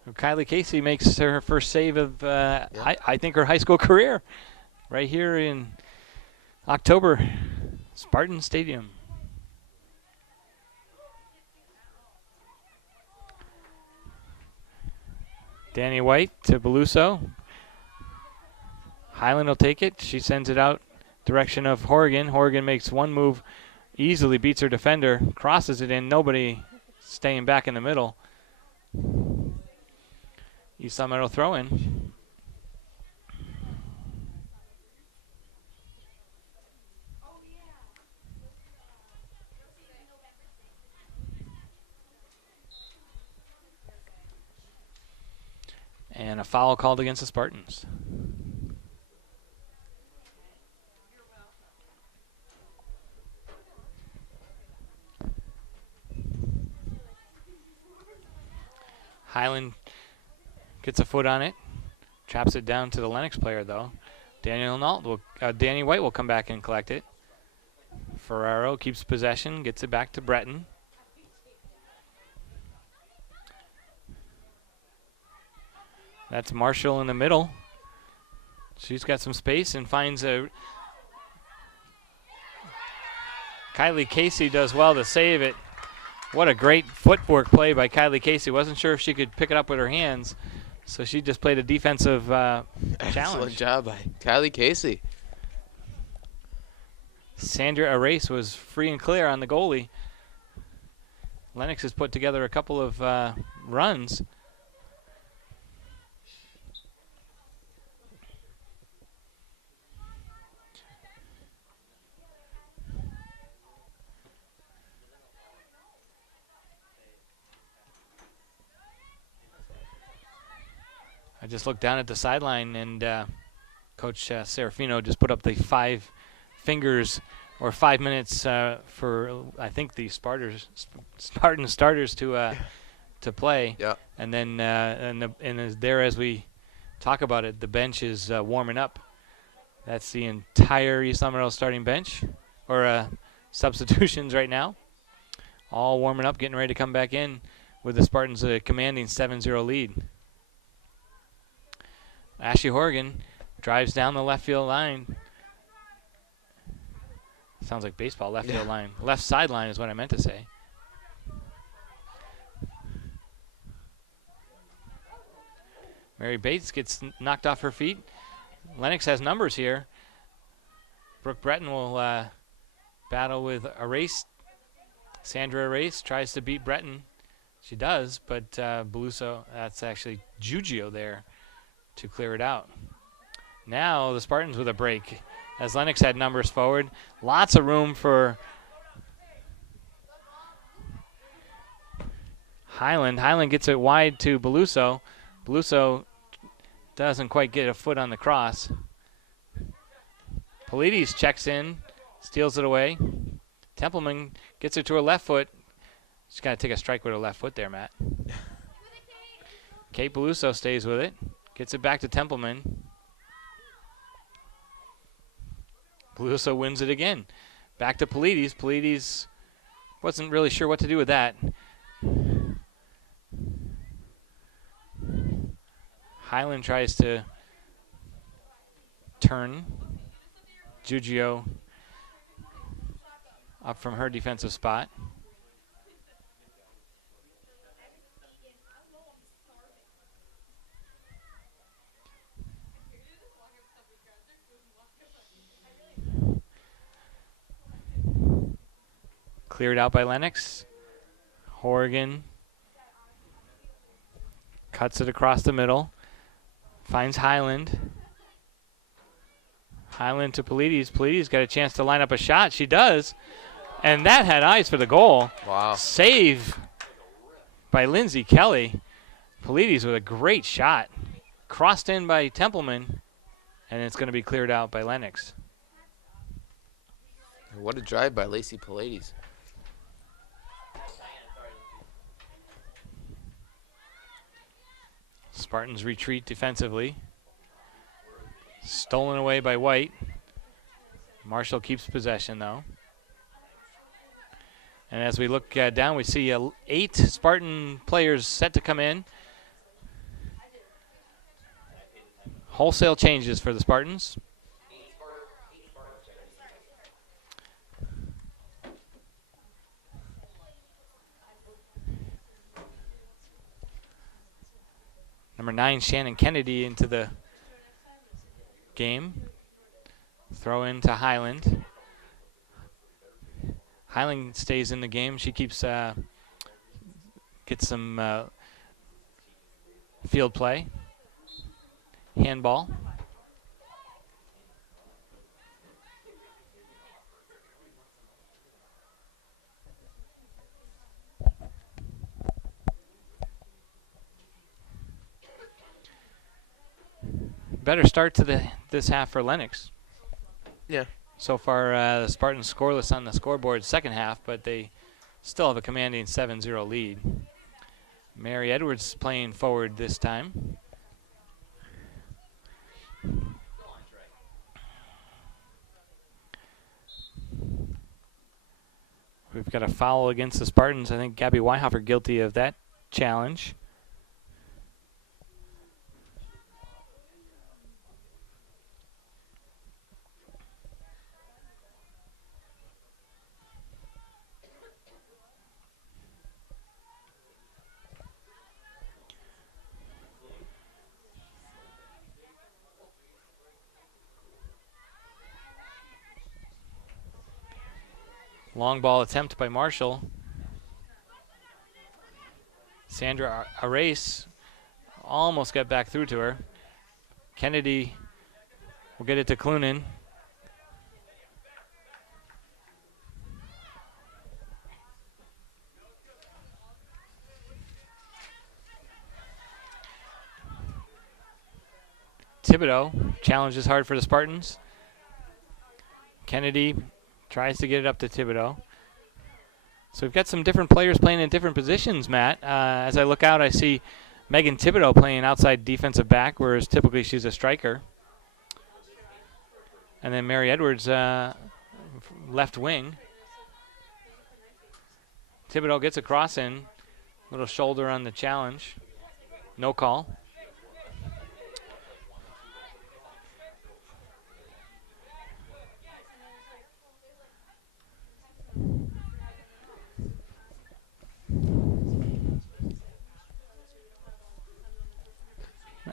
Kylie Casey makes her first save of, I think, her high school career right here in October, Spartan Stadium. Danny White to Beluso. Highland will take it. She sends it out direction of Horgan. Horgan makes one move, easily beats her defender, crosses it in. Nobody staying back in the middle. East Longmeadow throw in. And a foul called against the Spartans. Highland gets a foot on it, traps it down to the Lenox player though. Danny White will come back and collect it. Ferraro keeps possession, gets it back to Breton. That's Marshall in the middle. She's got some space and finds a... Kylie Casey does well to save it. What a great footwork play by Kylie Casey. Wasn't sure if she could pick it up with her hands, so she just played a defensive challenge. Excellent job by Kylie Casey. Sandra Arrace was free and clear on the goalie. Lenox has put together a couple of runs. I just looked down at the sideline, and Coach Serafino just put up the 5 fingers or 5 minutes for, I think, the Spartan starters to play. Yeah. And then there, as we talk about it, the bench is warming up. That's the entire East Longmeadow starting bench, or substitutions right now. All warming up, getting ready to come back in with the Spartans commanding 7-0 lead. Ashley Horgan drives down the left field line. Sounds like baseball, left field line. Left sideline is what I meant to say. Mary Bates gets knocked off her feet. Lenox has numbers here. Brooke Breton will battle with Arrace. Sandra Arrace tries to beat Breton. She does, but Beluso, that's actually Giugio there to clear it out. Now the Spartans with a break, as Lenox had numbers forward. Lots of room for Highland. Highland gets it wide to Beluso. Beluso doesn't quite get a foot on the cross. Polides checks in, steals it away. Templeman gets it to her left foot. She's got to take a strike with her left foot there, Matt. Kate Beluso stays with it. Gets it back to Templeman. Beluso wins it again. Back to Polides. Polides wasn't really sure what to do with that. Highland tries to turn. Giugio up from her defensive spot. Cleared out by Lenox. Horgan cuts it across the middle. Finds Highland. Highland to Polides. Polides got a chance to line up a shot. She does. And that had eyes for the goal. Wow. Save by Lindsay Kelly. Polides with a great shot. Crossed in by Templeman. And it's going to be cleared out by Lenox. What a drive by Lacey Polides. Spartans retreat defensively. Stolen away by White. Marshall keeps possession, though. And as we look down, we see 8 Spartan players set to come in. Wholesale changes for the Spartans. Number 9, Shannon Kennedy, into the game. Throw in to Highland. Highland stays in the game. She keeps gets some field play. Handball. Better start to this half for Lenox. Yeah. So far, the Spartans scoreless on the scoreboard second half, but they still have a commanding 7-0 lead. Mary Edwards playing forward this time. We've got a foul against the Spartans. I think Gabby Weihofer guilty of that challenge. Long ball attempt by Marshall. Sandra Arace almost got back through to her. Kennedy will get it to Clunan. Thibodeau challenges hard for the Spartans. Kennedy tries to get it up to Thibodeau. So we've got some different players playing in different positions, Matt. As I look out, I see Megan Thibodeau playing outside defensive back, whereas typically she's a striker. And then Mary Edwards, left wing. Thibodeau gets a cross in. Little shoulder on the challenge. No call.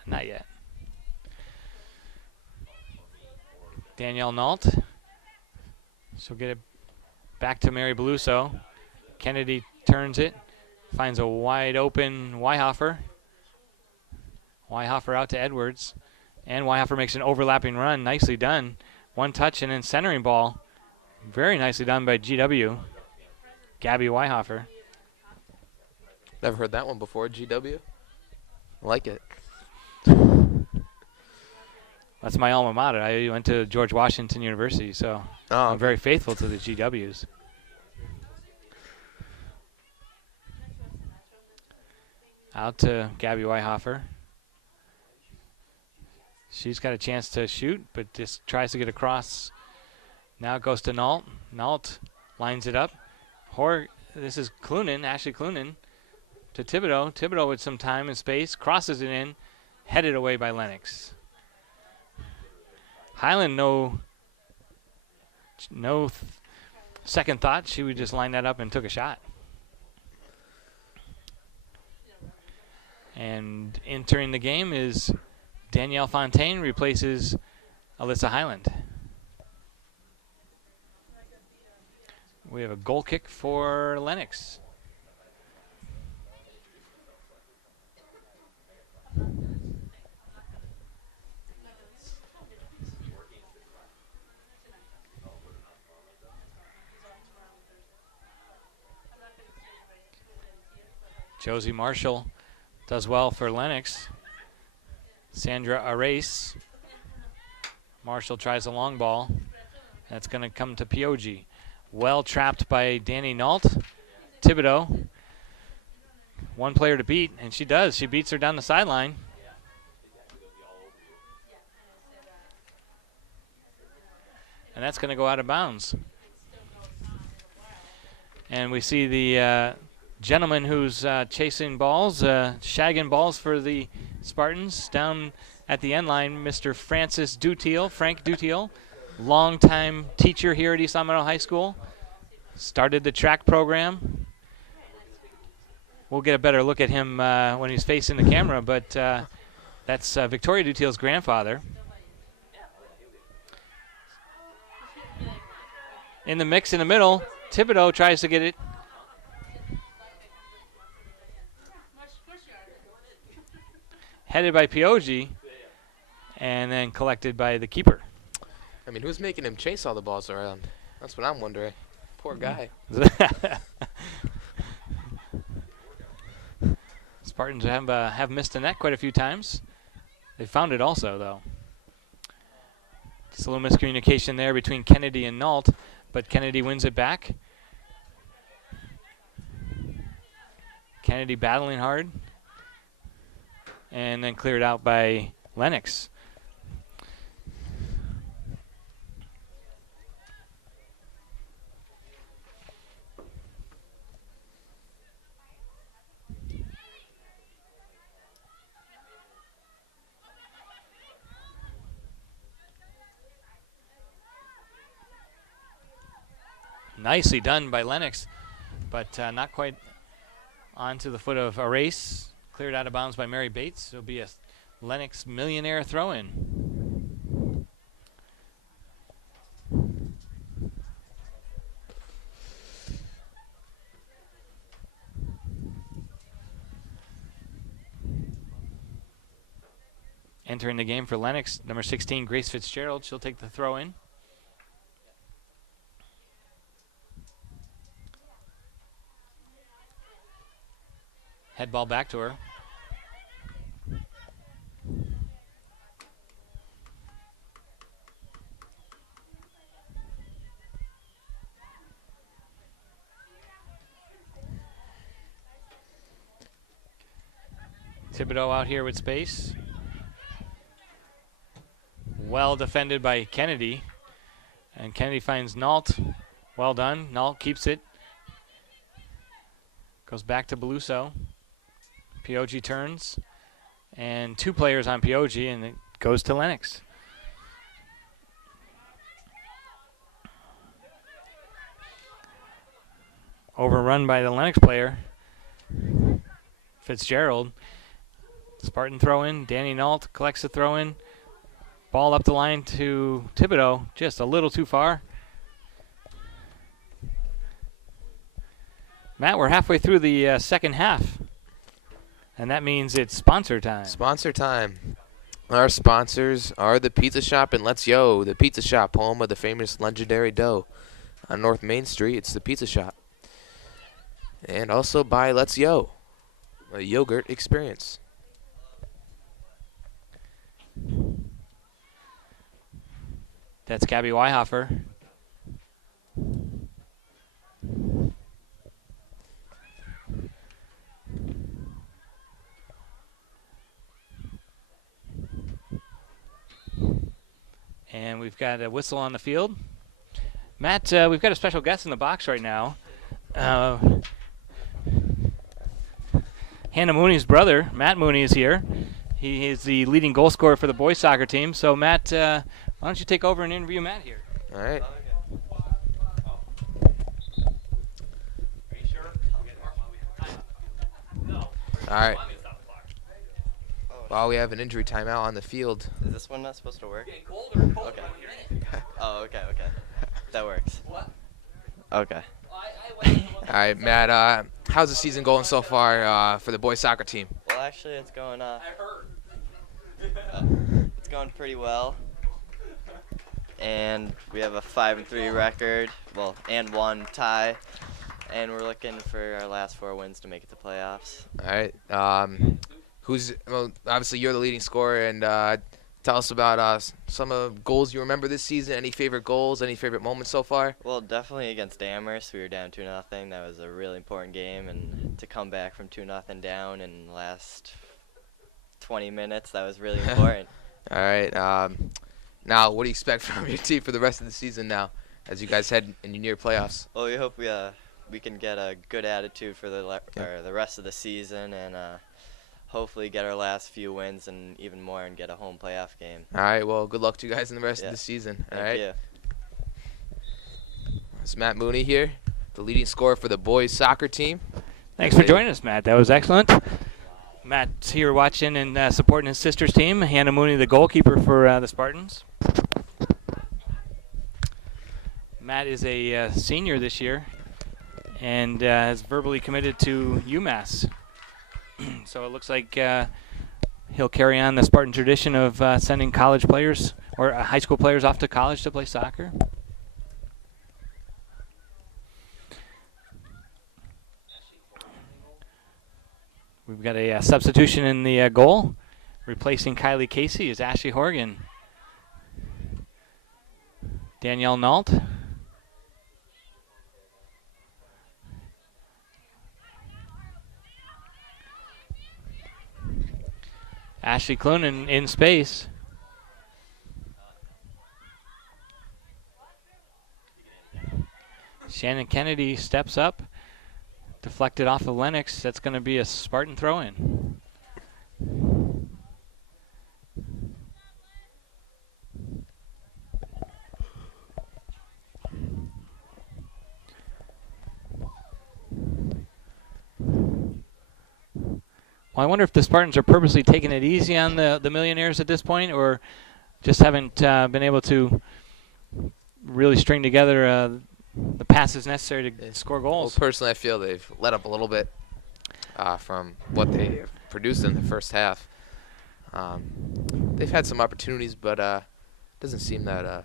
Not yet. Danielle Nault. She'll get it back to Mary Beluso. Kennedy turns it. Finds a wide open Weihofer. Weihofer out to Edwards. And Weihofer makes an overlapping run. Nicely done. One touch and then centering ball. Very nicely done by GW. Gabby Weihofer. Never heard that one before, GW. I like it. That's my alma mater. I went to George Washington University, so I'm very faithful to the GWs. Out to Gabby Weihofer. She's got a chance to shoot, but just tries to get across. Now it goes to Nault. Nault lines it up. This is Clunan, Ashley Clunan, to Thibodeau. Thibodeau with some time and space, crosses it in, headed away by Lenox. Highland, no second thought. She would just line that up and took a shot. And entering the game is Danielle Fontaine, replaces Alyssa Highland. We have a goal kick for Lenox. Josie Marshall does well for Lenox. Sandra Arace. Marshall tries a long ball. That's going to come to Pioji. Well trapped by Danny Nault. Thibodeau. One player to beat, and she does. She beats her down the sideline. And that's going to go out of bounds. And we see the gentleman who's chasing balls, shagging balls for the Spartans down at the end line, Mr. Frank Dutiel, longtime teacher here at East Longmeadow High School. Started the track program. We'll get a better look at him when he's facing the camera, but That's Victoria Dutiel's grandfather. In the mix in the middle, Thibodeau tries to get it. Headed by Pioji, and then collected by the keeper. I mean, who's making him chase all the balls around? That's what I'm wondering. Poor guy. Spartans have missed the net quite a few times. They found it also, though. Just a little miscommunication there between Kennedy and Nault, but Kennedy wins it back. Kennedy battling hard. And then cleared out by Lenox. Nicely done by Lenox, but not quite onto the foot of Arace. Cleared out of bounds by Mary Bates. It'll be a Lenox millionaire throw-in. Entering the game for Lenox, number 16, Grace Fitzgerald. She'll take the throw-in. Head ball back to her. Thibodeau out here with space. Well defended by Kennedy. And Kennedy finds Nault. Well done. Nault keeps it. Goes back to Beluso. Pioji turns. And 2 players on Pioji, and it goes to Lenox. Overrun by the Lenox player. Fitzgerald. Spartan throw in. Danny Nault collects the throw in. Ball up the line to Thibodeau. Just a little too far. Matt, we're halfway through the second half. And that means it's sponsor time. Sponsor time. Our sponsors are the Pizza Shoppe and Let's Yo. The Pizza Shoppe, home of the famous legendary dough. On North Main Street, it's the Pizza Shoppe. And also by Let's Yo, a yogurt experience. That's Gabby Weihofer. And we've got a whistle on the field. Matt, we've got a special guest in the box right now. Hannah Mooney's brother, Matt Mooney, is here. He is the leading goal scorer for the boys soccer team. So, Matt, why don't you take over and interview Matt here? All right. Are you sure? All right. While we have an injury timeout on the field. Is this one not supposed to work? Okay. Oh, okay. That works. What? Okay. All right, Matt, how's the season going so far for the boys soccer team? Well, actually, it's going it's going pretty well. And we have a 5-3 record, well, and 1 tie. And we're looking for our last 4 wins to make it to playoffs. All right. Well, obviously you're the leading scorer, and tell us about some of the goals you remember this season. Any favorite goals? Any favorite moments so far? Well, definitely against Amherst, we were down 2-0. That was a really important game, and to come back from 2-0 down in the last 20 minutes, that was really important. All right. Now, what do you expect from your team for the rest of the season now, as you guys head in your near playoffs? Well, we hope we can get a good attitude for the rest of the season, and hopefully get our last few wins and even more and get a home playoff game. All right, well, good luck to you guys in the rest of the season. Thank you. It's Matt Mooney here, the leading scorer for the boys soccer team. Thanks for joining us, Matt. That was excellent. Matt's here watching and supporting his sister's team. Hannah Mooney, the goalkeeper for the Spartans. Matt is a senior this year and has verbally committed to UMass. So it looks like he'll carry on the Spartan tradition of sending college players or high school players off to college to play soccer. We've got a substitution in the goal. Replacing Kylie Casey is Ashley Horgan. Danielle Nault. Ashley Clunan in space. Shannon Kennedy steps up. Deflected off of Lenox. That's going to be a Spartan throw-in. Well, I wonder if the Spartans are purposely taking it easy on the Millionaires at this point, or just haven't been able to really string together the passes necessary to score goals. Well, personally, I feel they've let up a little bit from what they produced in the first half. They've had some opportunities, but it doesn't seem that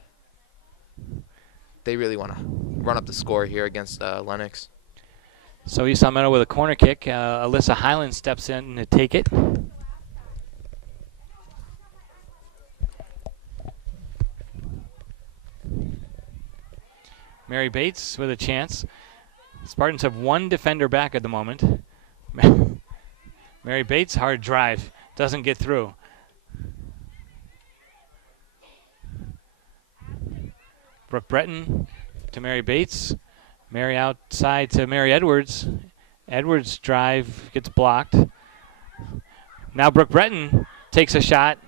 they really want to run up the score here against Lenox. So East Longmeadow with a corner kick. Alyssa Highland steps in to take it. Mary Bates with a chance. Spartans have one defender back at the moment. Mary Bates, hard drive. Doesn't get through. Brooke Breton to Mary Bates. Mary outside to Mary Edwards. Edwards' drive gets blocked. Now Brooke Breton takes a shot.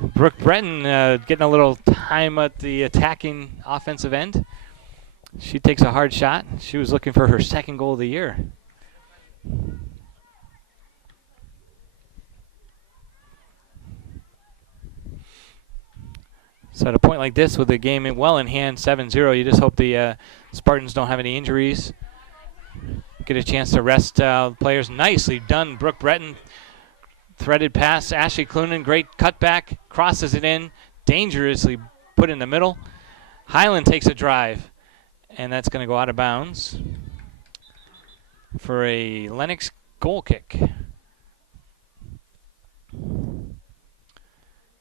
Brooke Breton getting a little time at the attacking offensive end. She takes a hard shot. She was looking for her second goal of the year. So at a point like this, with the game well in hand, 7-0, you just hope the Spartans don't have any injuries. Get a chance to rest players. Nicely done, Brooke Breton. Threaded pass, Ashley Clunan, great cutback, crosses it in, dangerously put in the middle. Highland takes a drive, and that's going to go out of bounds for a Lenox goal kick.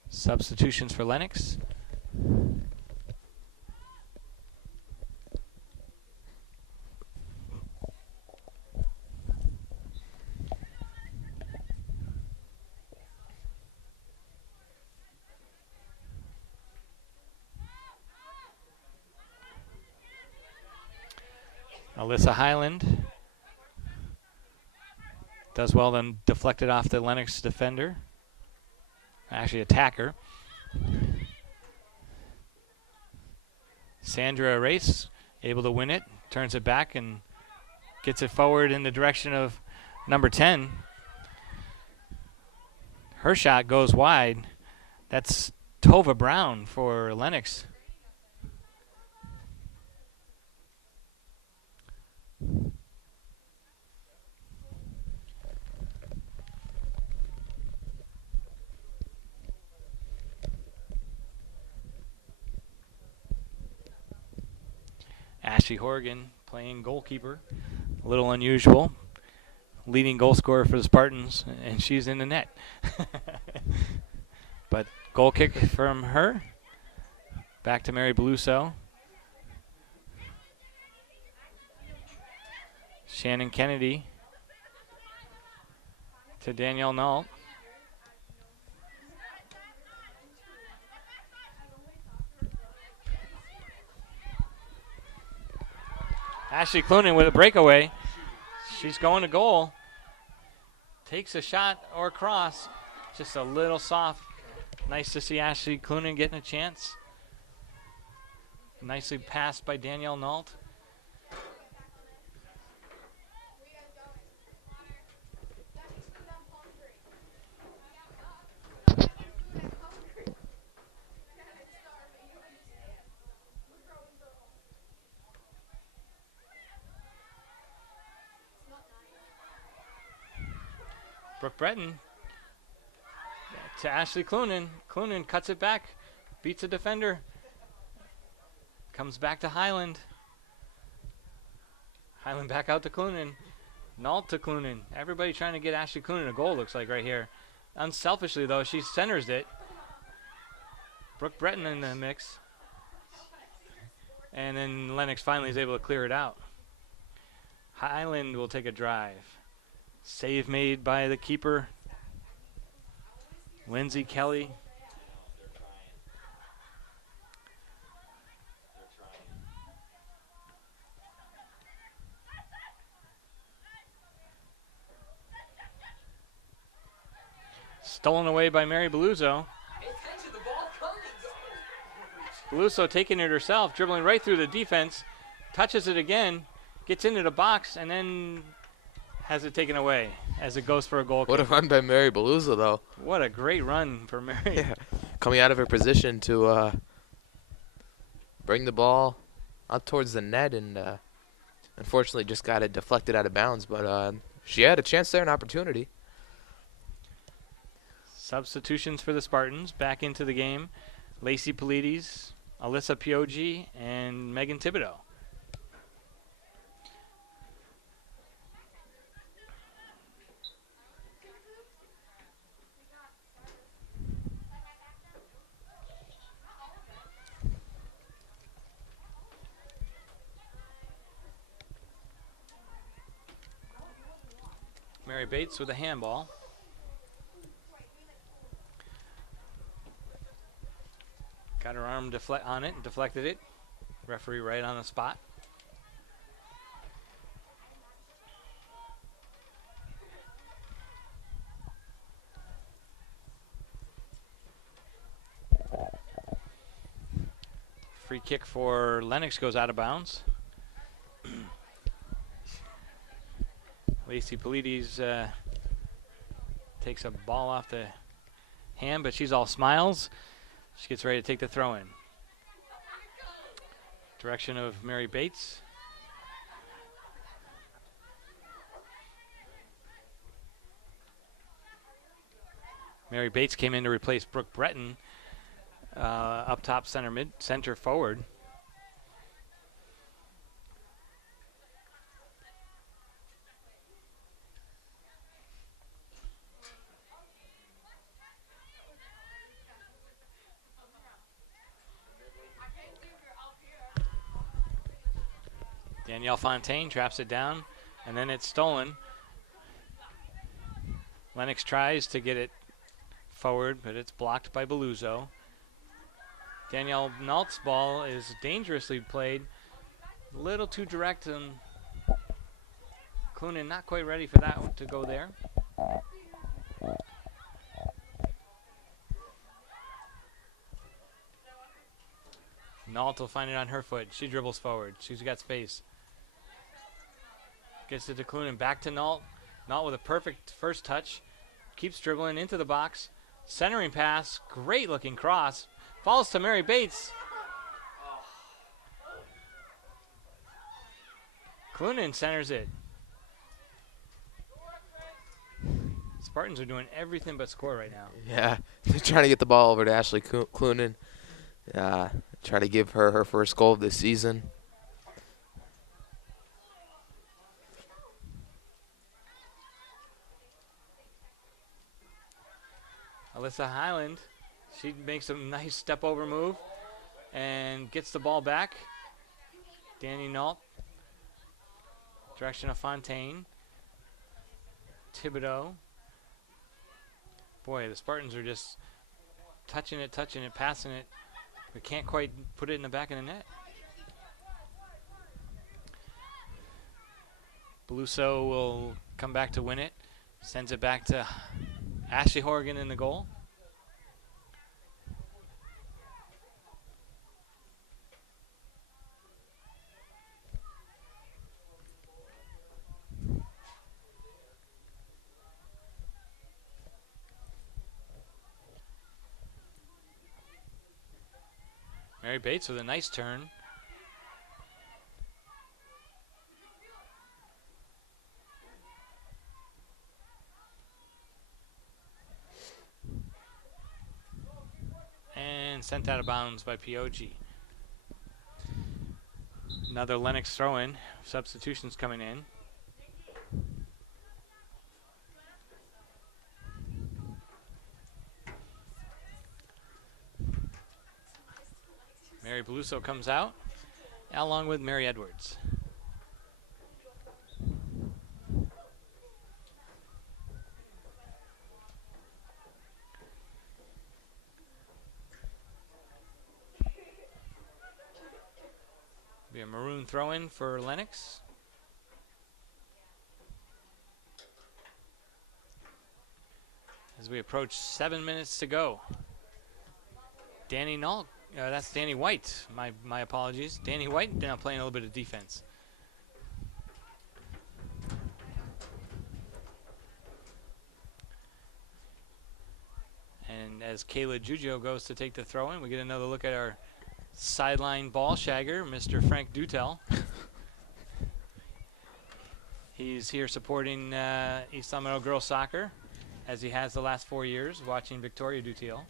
Substitutions for Lenox. Alyssa Highland does well, then deflected off the Lenox defender, actually attacker. Sandra Race able to win it, turns it back and gets it forward in the direction of number 10. Her shot goes wide. That's Tova Brown for Lenox. Ashley Horgan playing goalkeeper. A little unusual. Leading goal scorer for the Spartans, and she's in the net. But goal kick from her. Back to Mary Beluso. Shannon Kennedy to Danielle Nault. Ashley Clunan with a breakaway. She's going to goal. Takes a shot or cross. Just a little soft. Nice to see Ashley Clunan getting a chance. Nicely passed by Danielle Nault. Brooke Breton to Ashley Clunan. Clunan cuts it back, beats a defender. Comes back to Highland. Highland back out to Clunan. Nault to Clunan. Everybody trying to get Ashley Clunan a goal, looks like, right here. Unselfishly, though, she centers it. Brooke Breton in the mix. And then Lenox finally is able to clear it out. Highland will take a drive. Save made by the keeper, Lindsay Kelly. Stolen away by Mary Beluso. Beluso taking it herself, dribbling right through the defense, touches it again, gets into the box, and then has it taken away as it goes for a goal. What a run by Mary Beluso, though. What a great run for Mary. Yeah. Coming out of her position to bring the ball out towards the net, and unfortunately just got it deflected out of bounds. But she had a chance there, an opportunity. Substitutions for the Spartans back into the game. Lacey Polides, Alyssa Piogi, and Megan Thibodeau. Mary Bates with a handball. Got her arm on it and deflected it. Referee right on the spot. Free kick for Lenox goes out of bounds. Lacey Polides takes a ball off the hand, but she's all smiles. She gets ready to take the throw in. Direction of Mary Bates. Mary Bates came in to replace Brooke Breton, up top center forward. Danielle Fontaine traps it down, and then it's stolen. Lenox tries to get it forward, but it's blocked by Beluso. Danielle Nault's ball is dangerously played. A little too direct, and Clunan not quite ready for that one to go there. Nault will find it on her foot. She dribbles forward. She's got space. Gets it to Clunan, back to Nault. Nault with a perfect first touch. Keeps dribbling into the box. Centering pass. Great looking cross. Falls to Mary Bates. Clunan centers it. Spartans are doing everything but score right now. Yeah, they're trying to get the ball over to Ashley Clunan. Try to give her her first goal of this season. Alyssa Highland, she makes a nice step over move and gets the ball back. Danny Nault, direction of Fontaine. Thibodeau. Boy, the Spartans are just touching it, passing it, but can't quite put it in the back of the net. Beluso will come back to win it. Sends it back to Ashley Horgan in the goal. Mary Bates with a nice turn. and sent out of bounds by POG. Another Lenox throw-in. Substitutions coming in. Mary Beluso comes out, along with Mary Edwards. Be a maroon throw-in for Lenox. As we approach 7 minutes to go. Danny Null, that's Danny White. My apologies. Danny White now playing a little bit of defense. And as Kayla Giugio goes to take the throw-in, we get another look at our sideline ball shagger, Mr. Frank Dutel. He's here supporting East Longmeadow girls soccer, as he has the last 4 years, watching Victoria Dutel.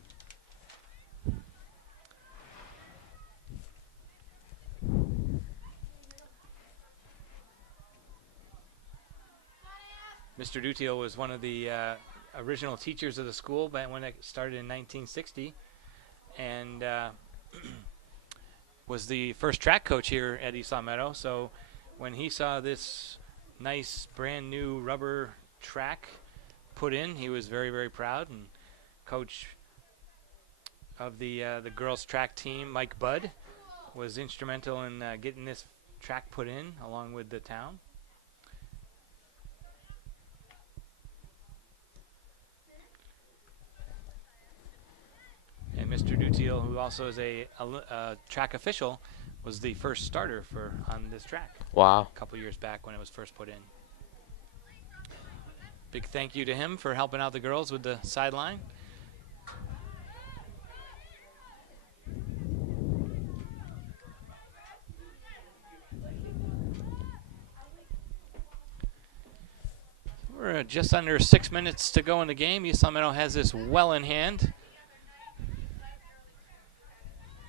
Mr. Dutil was one of the original teachers of the school back when it started in 1960, and was the first track coach here at East Longmeadow. So when he saw this nice brand new rubber track put in, he was very, very proud. And coach of the girls track team, Mike Budd, was instrumental in getting this track put in along with the town. And Mr. Dutil, who also is a track official, was the first starter on this track. Wow. A couple years back when it was first put in. Big thank you to him for helping out the girls with the sideline. We're just under 6 minutes to go in the game. East Longmeadow has this well in hand.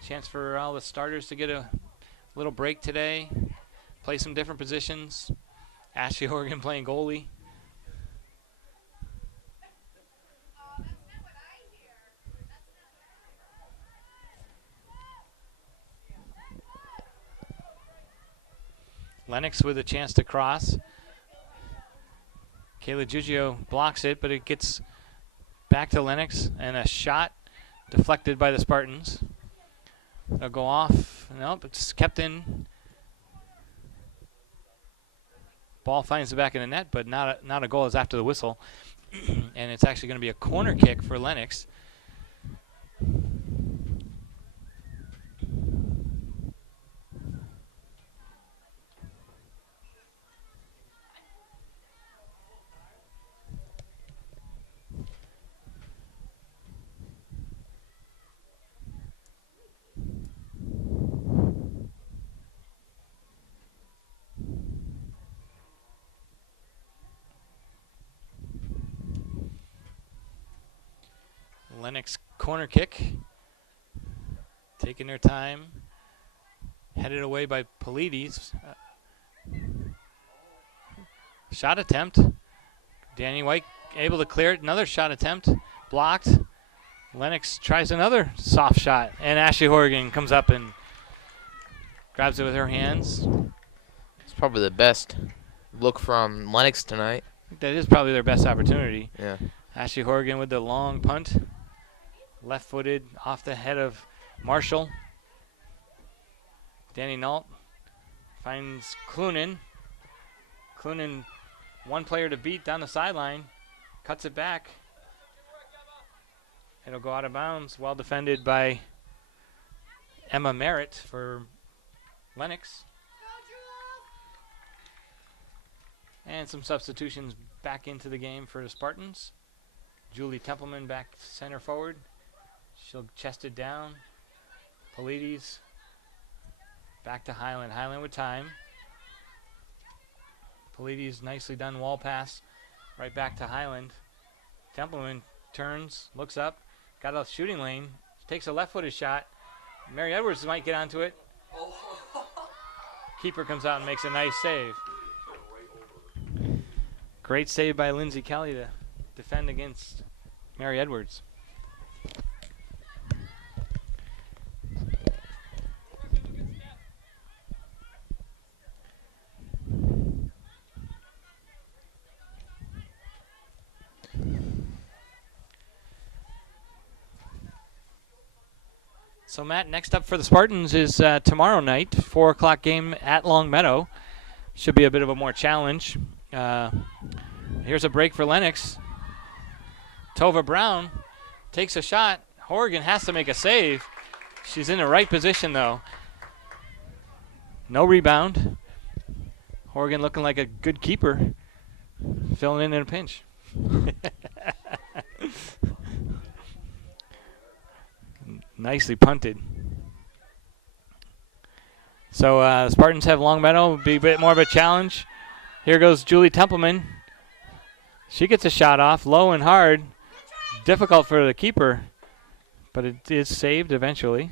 Chance for all the starters to get a little break today. Play some different positions. Ashley Horgan playing goalie. Lenox with a chance to cross. Kayla Giugio blocks it, but it gets back to Lenox, and a shot deflected by the Spartans. It'll go off. Nope, it's kept in. Ball finds the back of the net, but not a goal. Is after the whistle. And it's actually going to be a corner kick for Lenox. Lenox corner kick, taking their time, headed away by Polides. Shot attempt. Danny White able to clear it. Another shot attempt, blocked. Lenox tries another soft shot, and Ashley Horgan comes up and grabs it with her hands. It's probably the best look from Lenox tonight. I think that is probably their best opportunity. Yeah. Ashley Horgan with the long punt. Left-footed off the head of Marshall. Danny Nault finds Clunan. Clunan, one player to beat down the sideline. Cuts it back. It'll go out of bounds. Well defended by Emma Merritt for Lenox. And some substitutions back into the game for the Spartans. Julie Templeman back center forward. She'll chest it down. Polides back to Highland. Highland with time. Polides nicely done wall pass right back to Highland. Templeman turns, looks up, got a shooting lane. takes a left-footed shot. Mary Edwards might get onto it. Keeper comes out and makes a nice save. Great save by Lindsay Kelly to defend against Mary Edwards. So, Matt, next up for the Spartans is tomorrow night, 4 o'clock game at Longmeadow. Should be a bit of a more challenge. Here's a break for Lenox. Tova Brown takes a shot. Horgan has to make a save. She's in the right position, though. No rebound. Horgan looking like a good keeper, filling in a pinch. Nicely punted. So the Spartans have Longmeadow. Be a bit more of a challenge. Here goes Julie Templeman. She gets a shot off, low and hard. Difficult for the keeper, but it is saved eventually.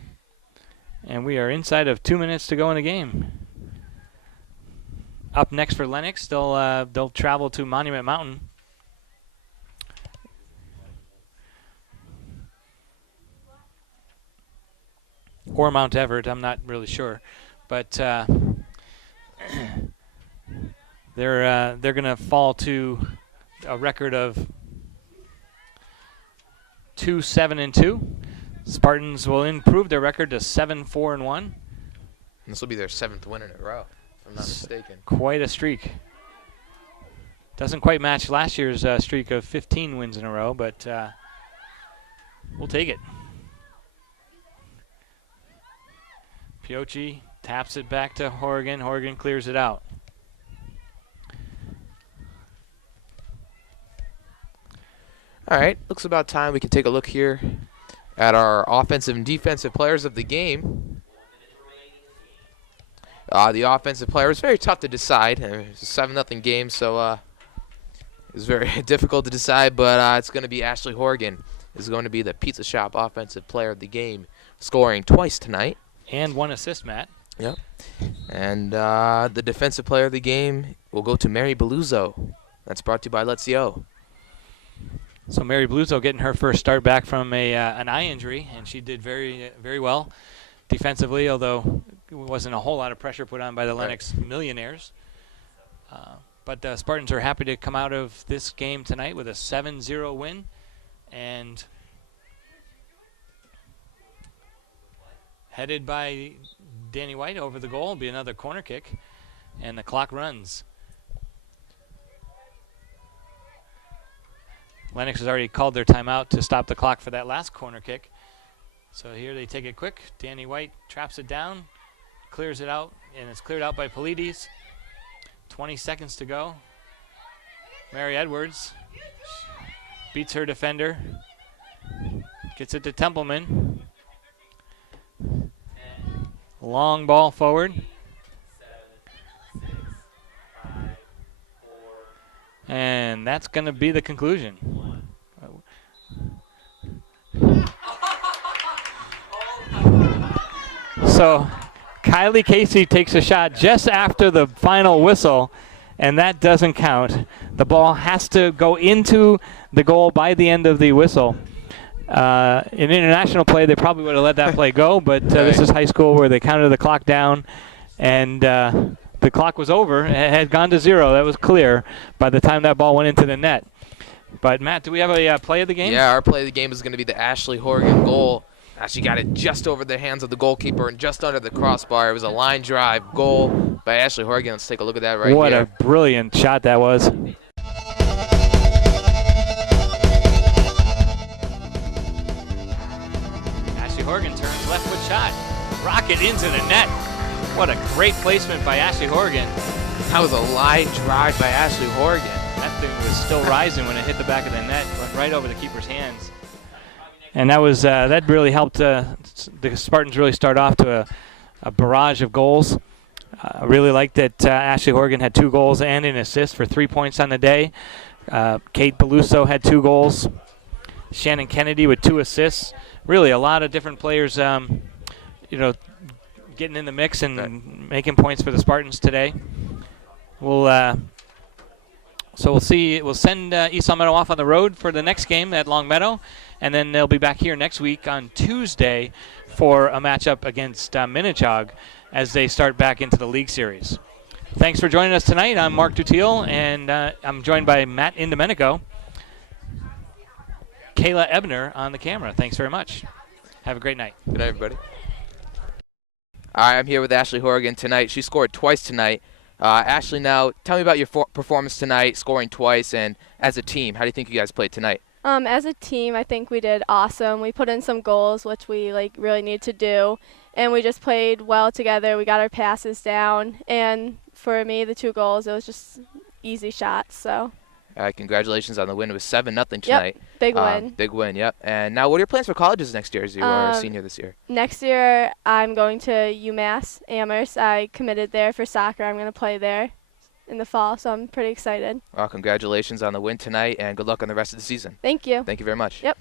And we are inside of 2 minutes to go in the game. Up next for Lenox, they'll travel to Monument Mountain. Or Mount Everett, I'm not really sure, but they're going to fall to a record of 2-7-2. Spartans will improve their record to 7-4-1. This will be their 7th win in a row, if I'm not mistaken. Quite a streak. Doesn't quite match last year's streak of 15 wins in a row, but we'll take it. Piochi taps it back to Horgan. Horgan clears it out. All right, looks about time we can take a look here at our offensive and defensive players of the game. The offensive player was very tough to decide. It was a 7-0 game, so it was very difficult to decide, but it's going to be Ashley Horgan is going to be the Pizza Shoppe offensive player of the game, scoring twice tonight. And 1 assist, Matt. Yep. And the defensive player of the game will go to Mary Beluzzo. That's brought to you by Let's Yo. So Mary Beluzzo getting her first start back from an eye injury, and she did very well defensively, although it wasn't a whole lot of pressure put on by the Lenox Millionaires. But the Spartans are happy to come out of this game tonight with a 7-0 win. And headed by Danny White over the goal will be another corner kick, and the clock runs. Lenox has already called their timeout to stop the clock for that last corner kick. So here they take it quick. Danny White traps it down, clears it out, and it's cleared out by Polides. 20 seconds to go. Mary Edwards beats her defender, gets it to Templeman. Long ball forward. 7, 6, 5, 4. And that's going to be the conclusion. So Kylie Casey takes a shot just after the final whistle, and that doesn't count. The ball has to go into the goal by the end of the whistle. In international play, they probably would have let that play go, but this is high school where they counted the clock down, and the clock was over. It had gone to 0. That was clear by the time that ball went into the net. But, Matt, do we have a play of the game? Yeah, our play of the game is going to be the Ashley Horgan goal. She got it just over the hands of the goalkeeper and just under the crossbar. It was a line drive goal by Ashley Horgan. Let's take a look at that right here. What a brilliant shot that was. Ashley Horgan turns left foot shot. Rocket into the net. What a great placement by Ashley Horgan. That was a line drive by Ashley Horgan. That thing was still rising when it hit the back of the net. Went right over the keeper's hands. And that was that really helped the Spartans really start off to a barrage of goals. I really liked that Ashley Horgan had 2 goals and an assist for 3 points on the day. Kate Beluso had 2 goals. Shannon Kennedy with 2 assists. Really, a lot of different players, getting in the mix and making points for the Spartans today. We'll see. We'll send East Longmeadow off on the road for the next game at Longmeadow, and then they'll be back here next week on Tuesday for a matchup against Minnechaug as they start back into the league series. Thanks for joining us tonight. I'm Mark Dutiel, and I'm joined by Matt Indomenico. Kayla Ebner on the camera. Thanks very much. Have a great night. Good night, everybody. All right, I'm here with Ashley Horrigan tonight. She scored twice tonight. Ashley, now tell me about your performance tonight, scoring twice, and as a team, how do you think you guys played tonight? As a team, I think we did awesome. We put in some goals, which we really need to do, and we just played well together. We got our passes down, and for me, the 2 goals, it was just easy shots. So. Congratulations on the win. It was 7-0 tonight. Yep, big win. Big win, yep. And now what are your plans for colleges next year as you are a senior this year? Next year, I'm going to UMass Amherst. I committed there for soccer. I'm going to play there in the fall, so I'm pretty excited. Well, congratulations on the win tonight, and good luck on the rest of the season. Thank you. Thank you very much. Yep.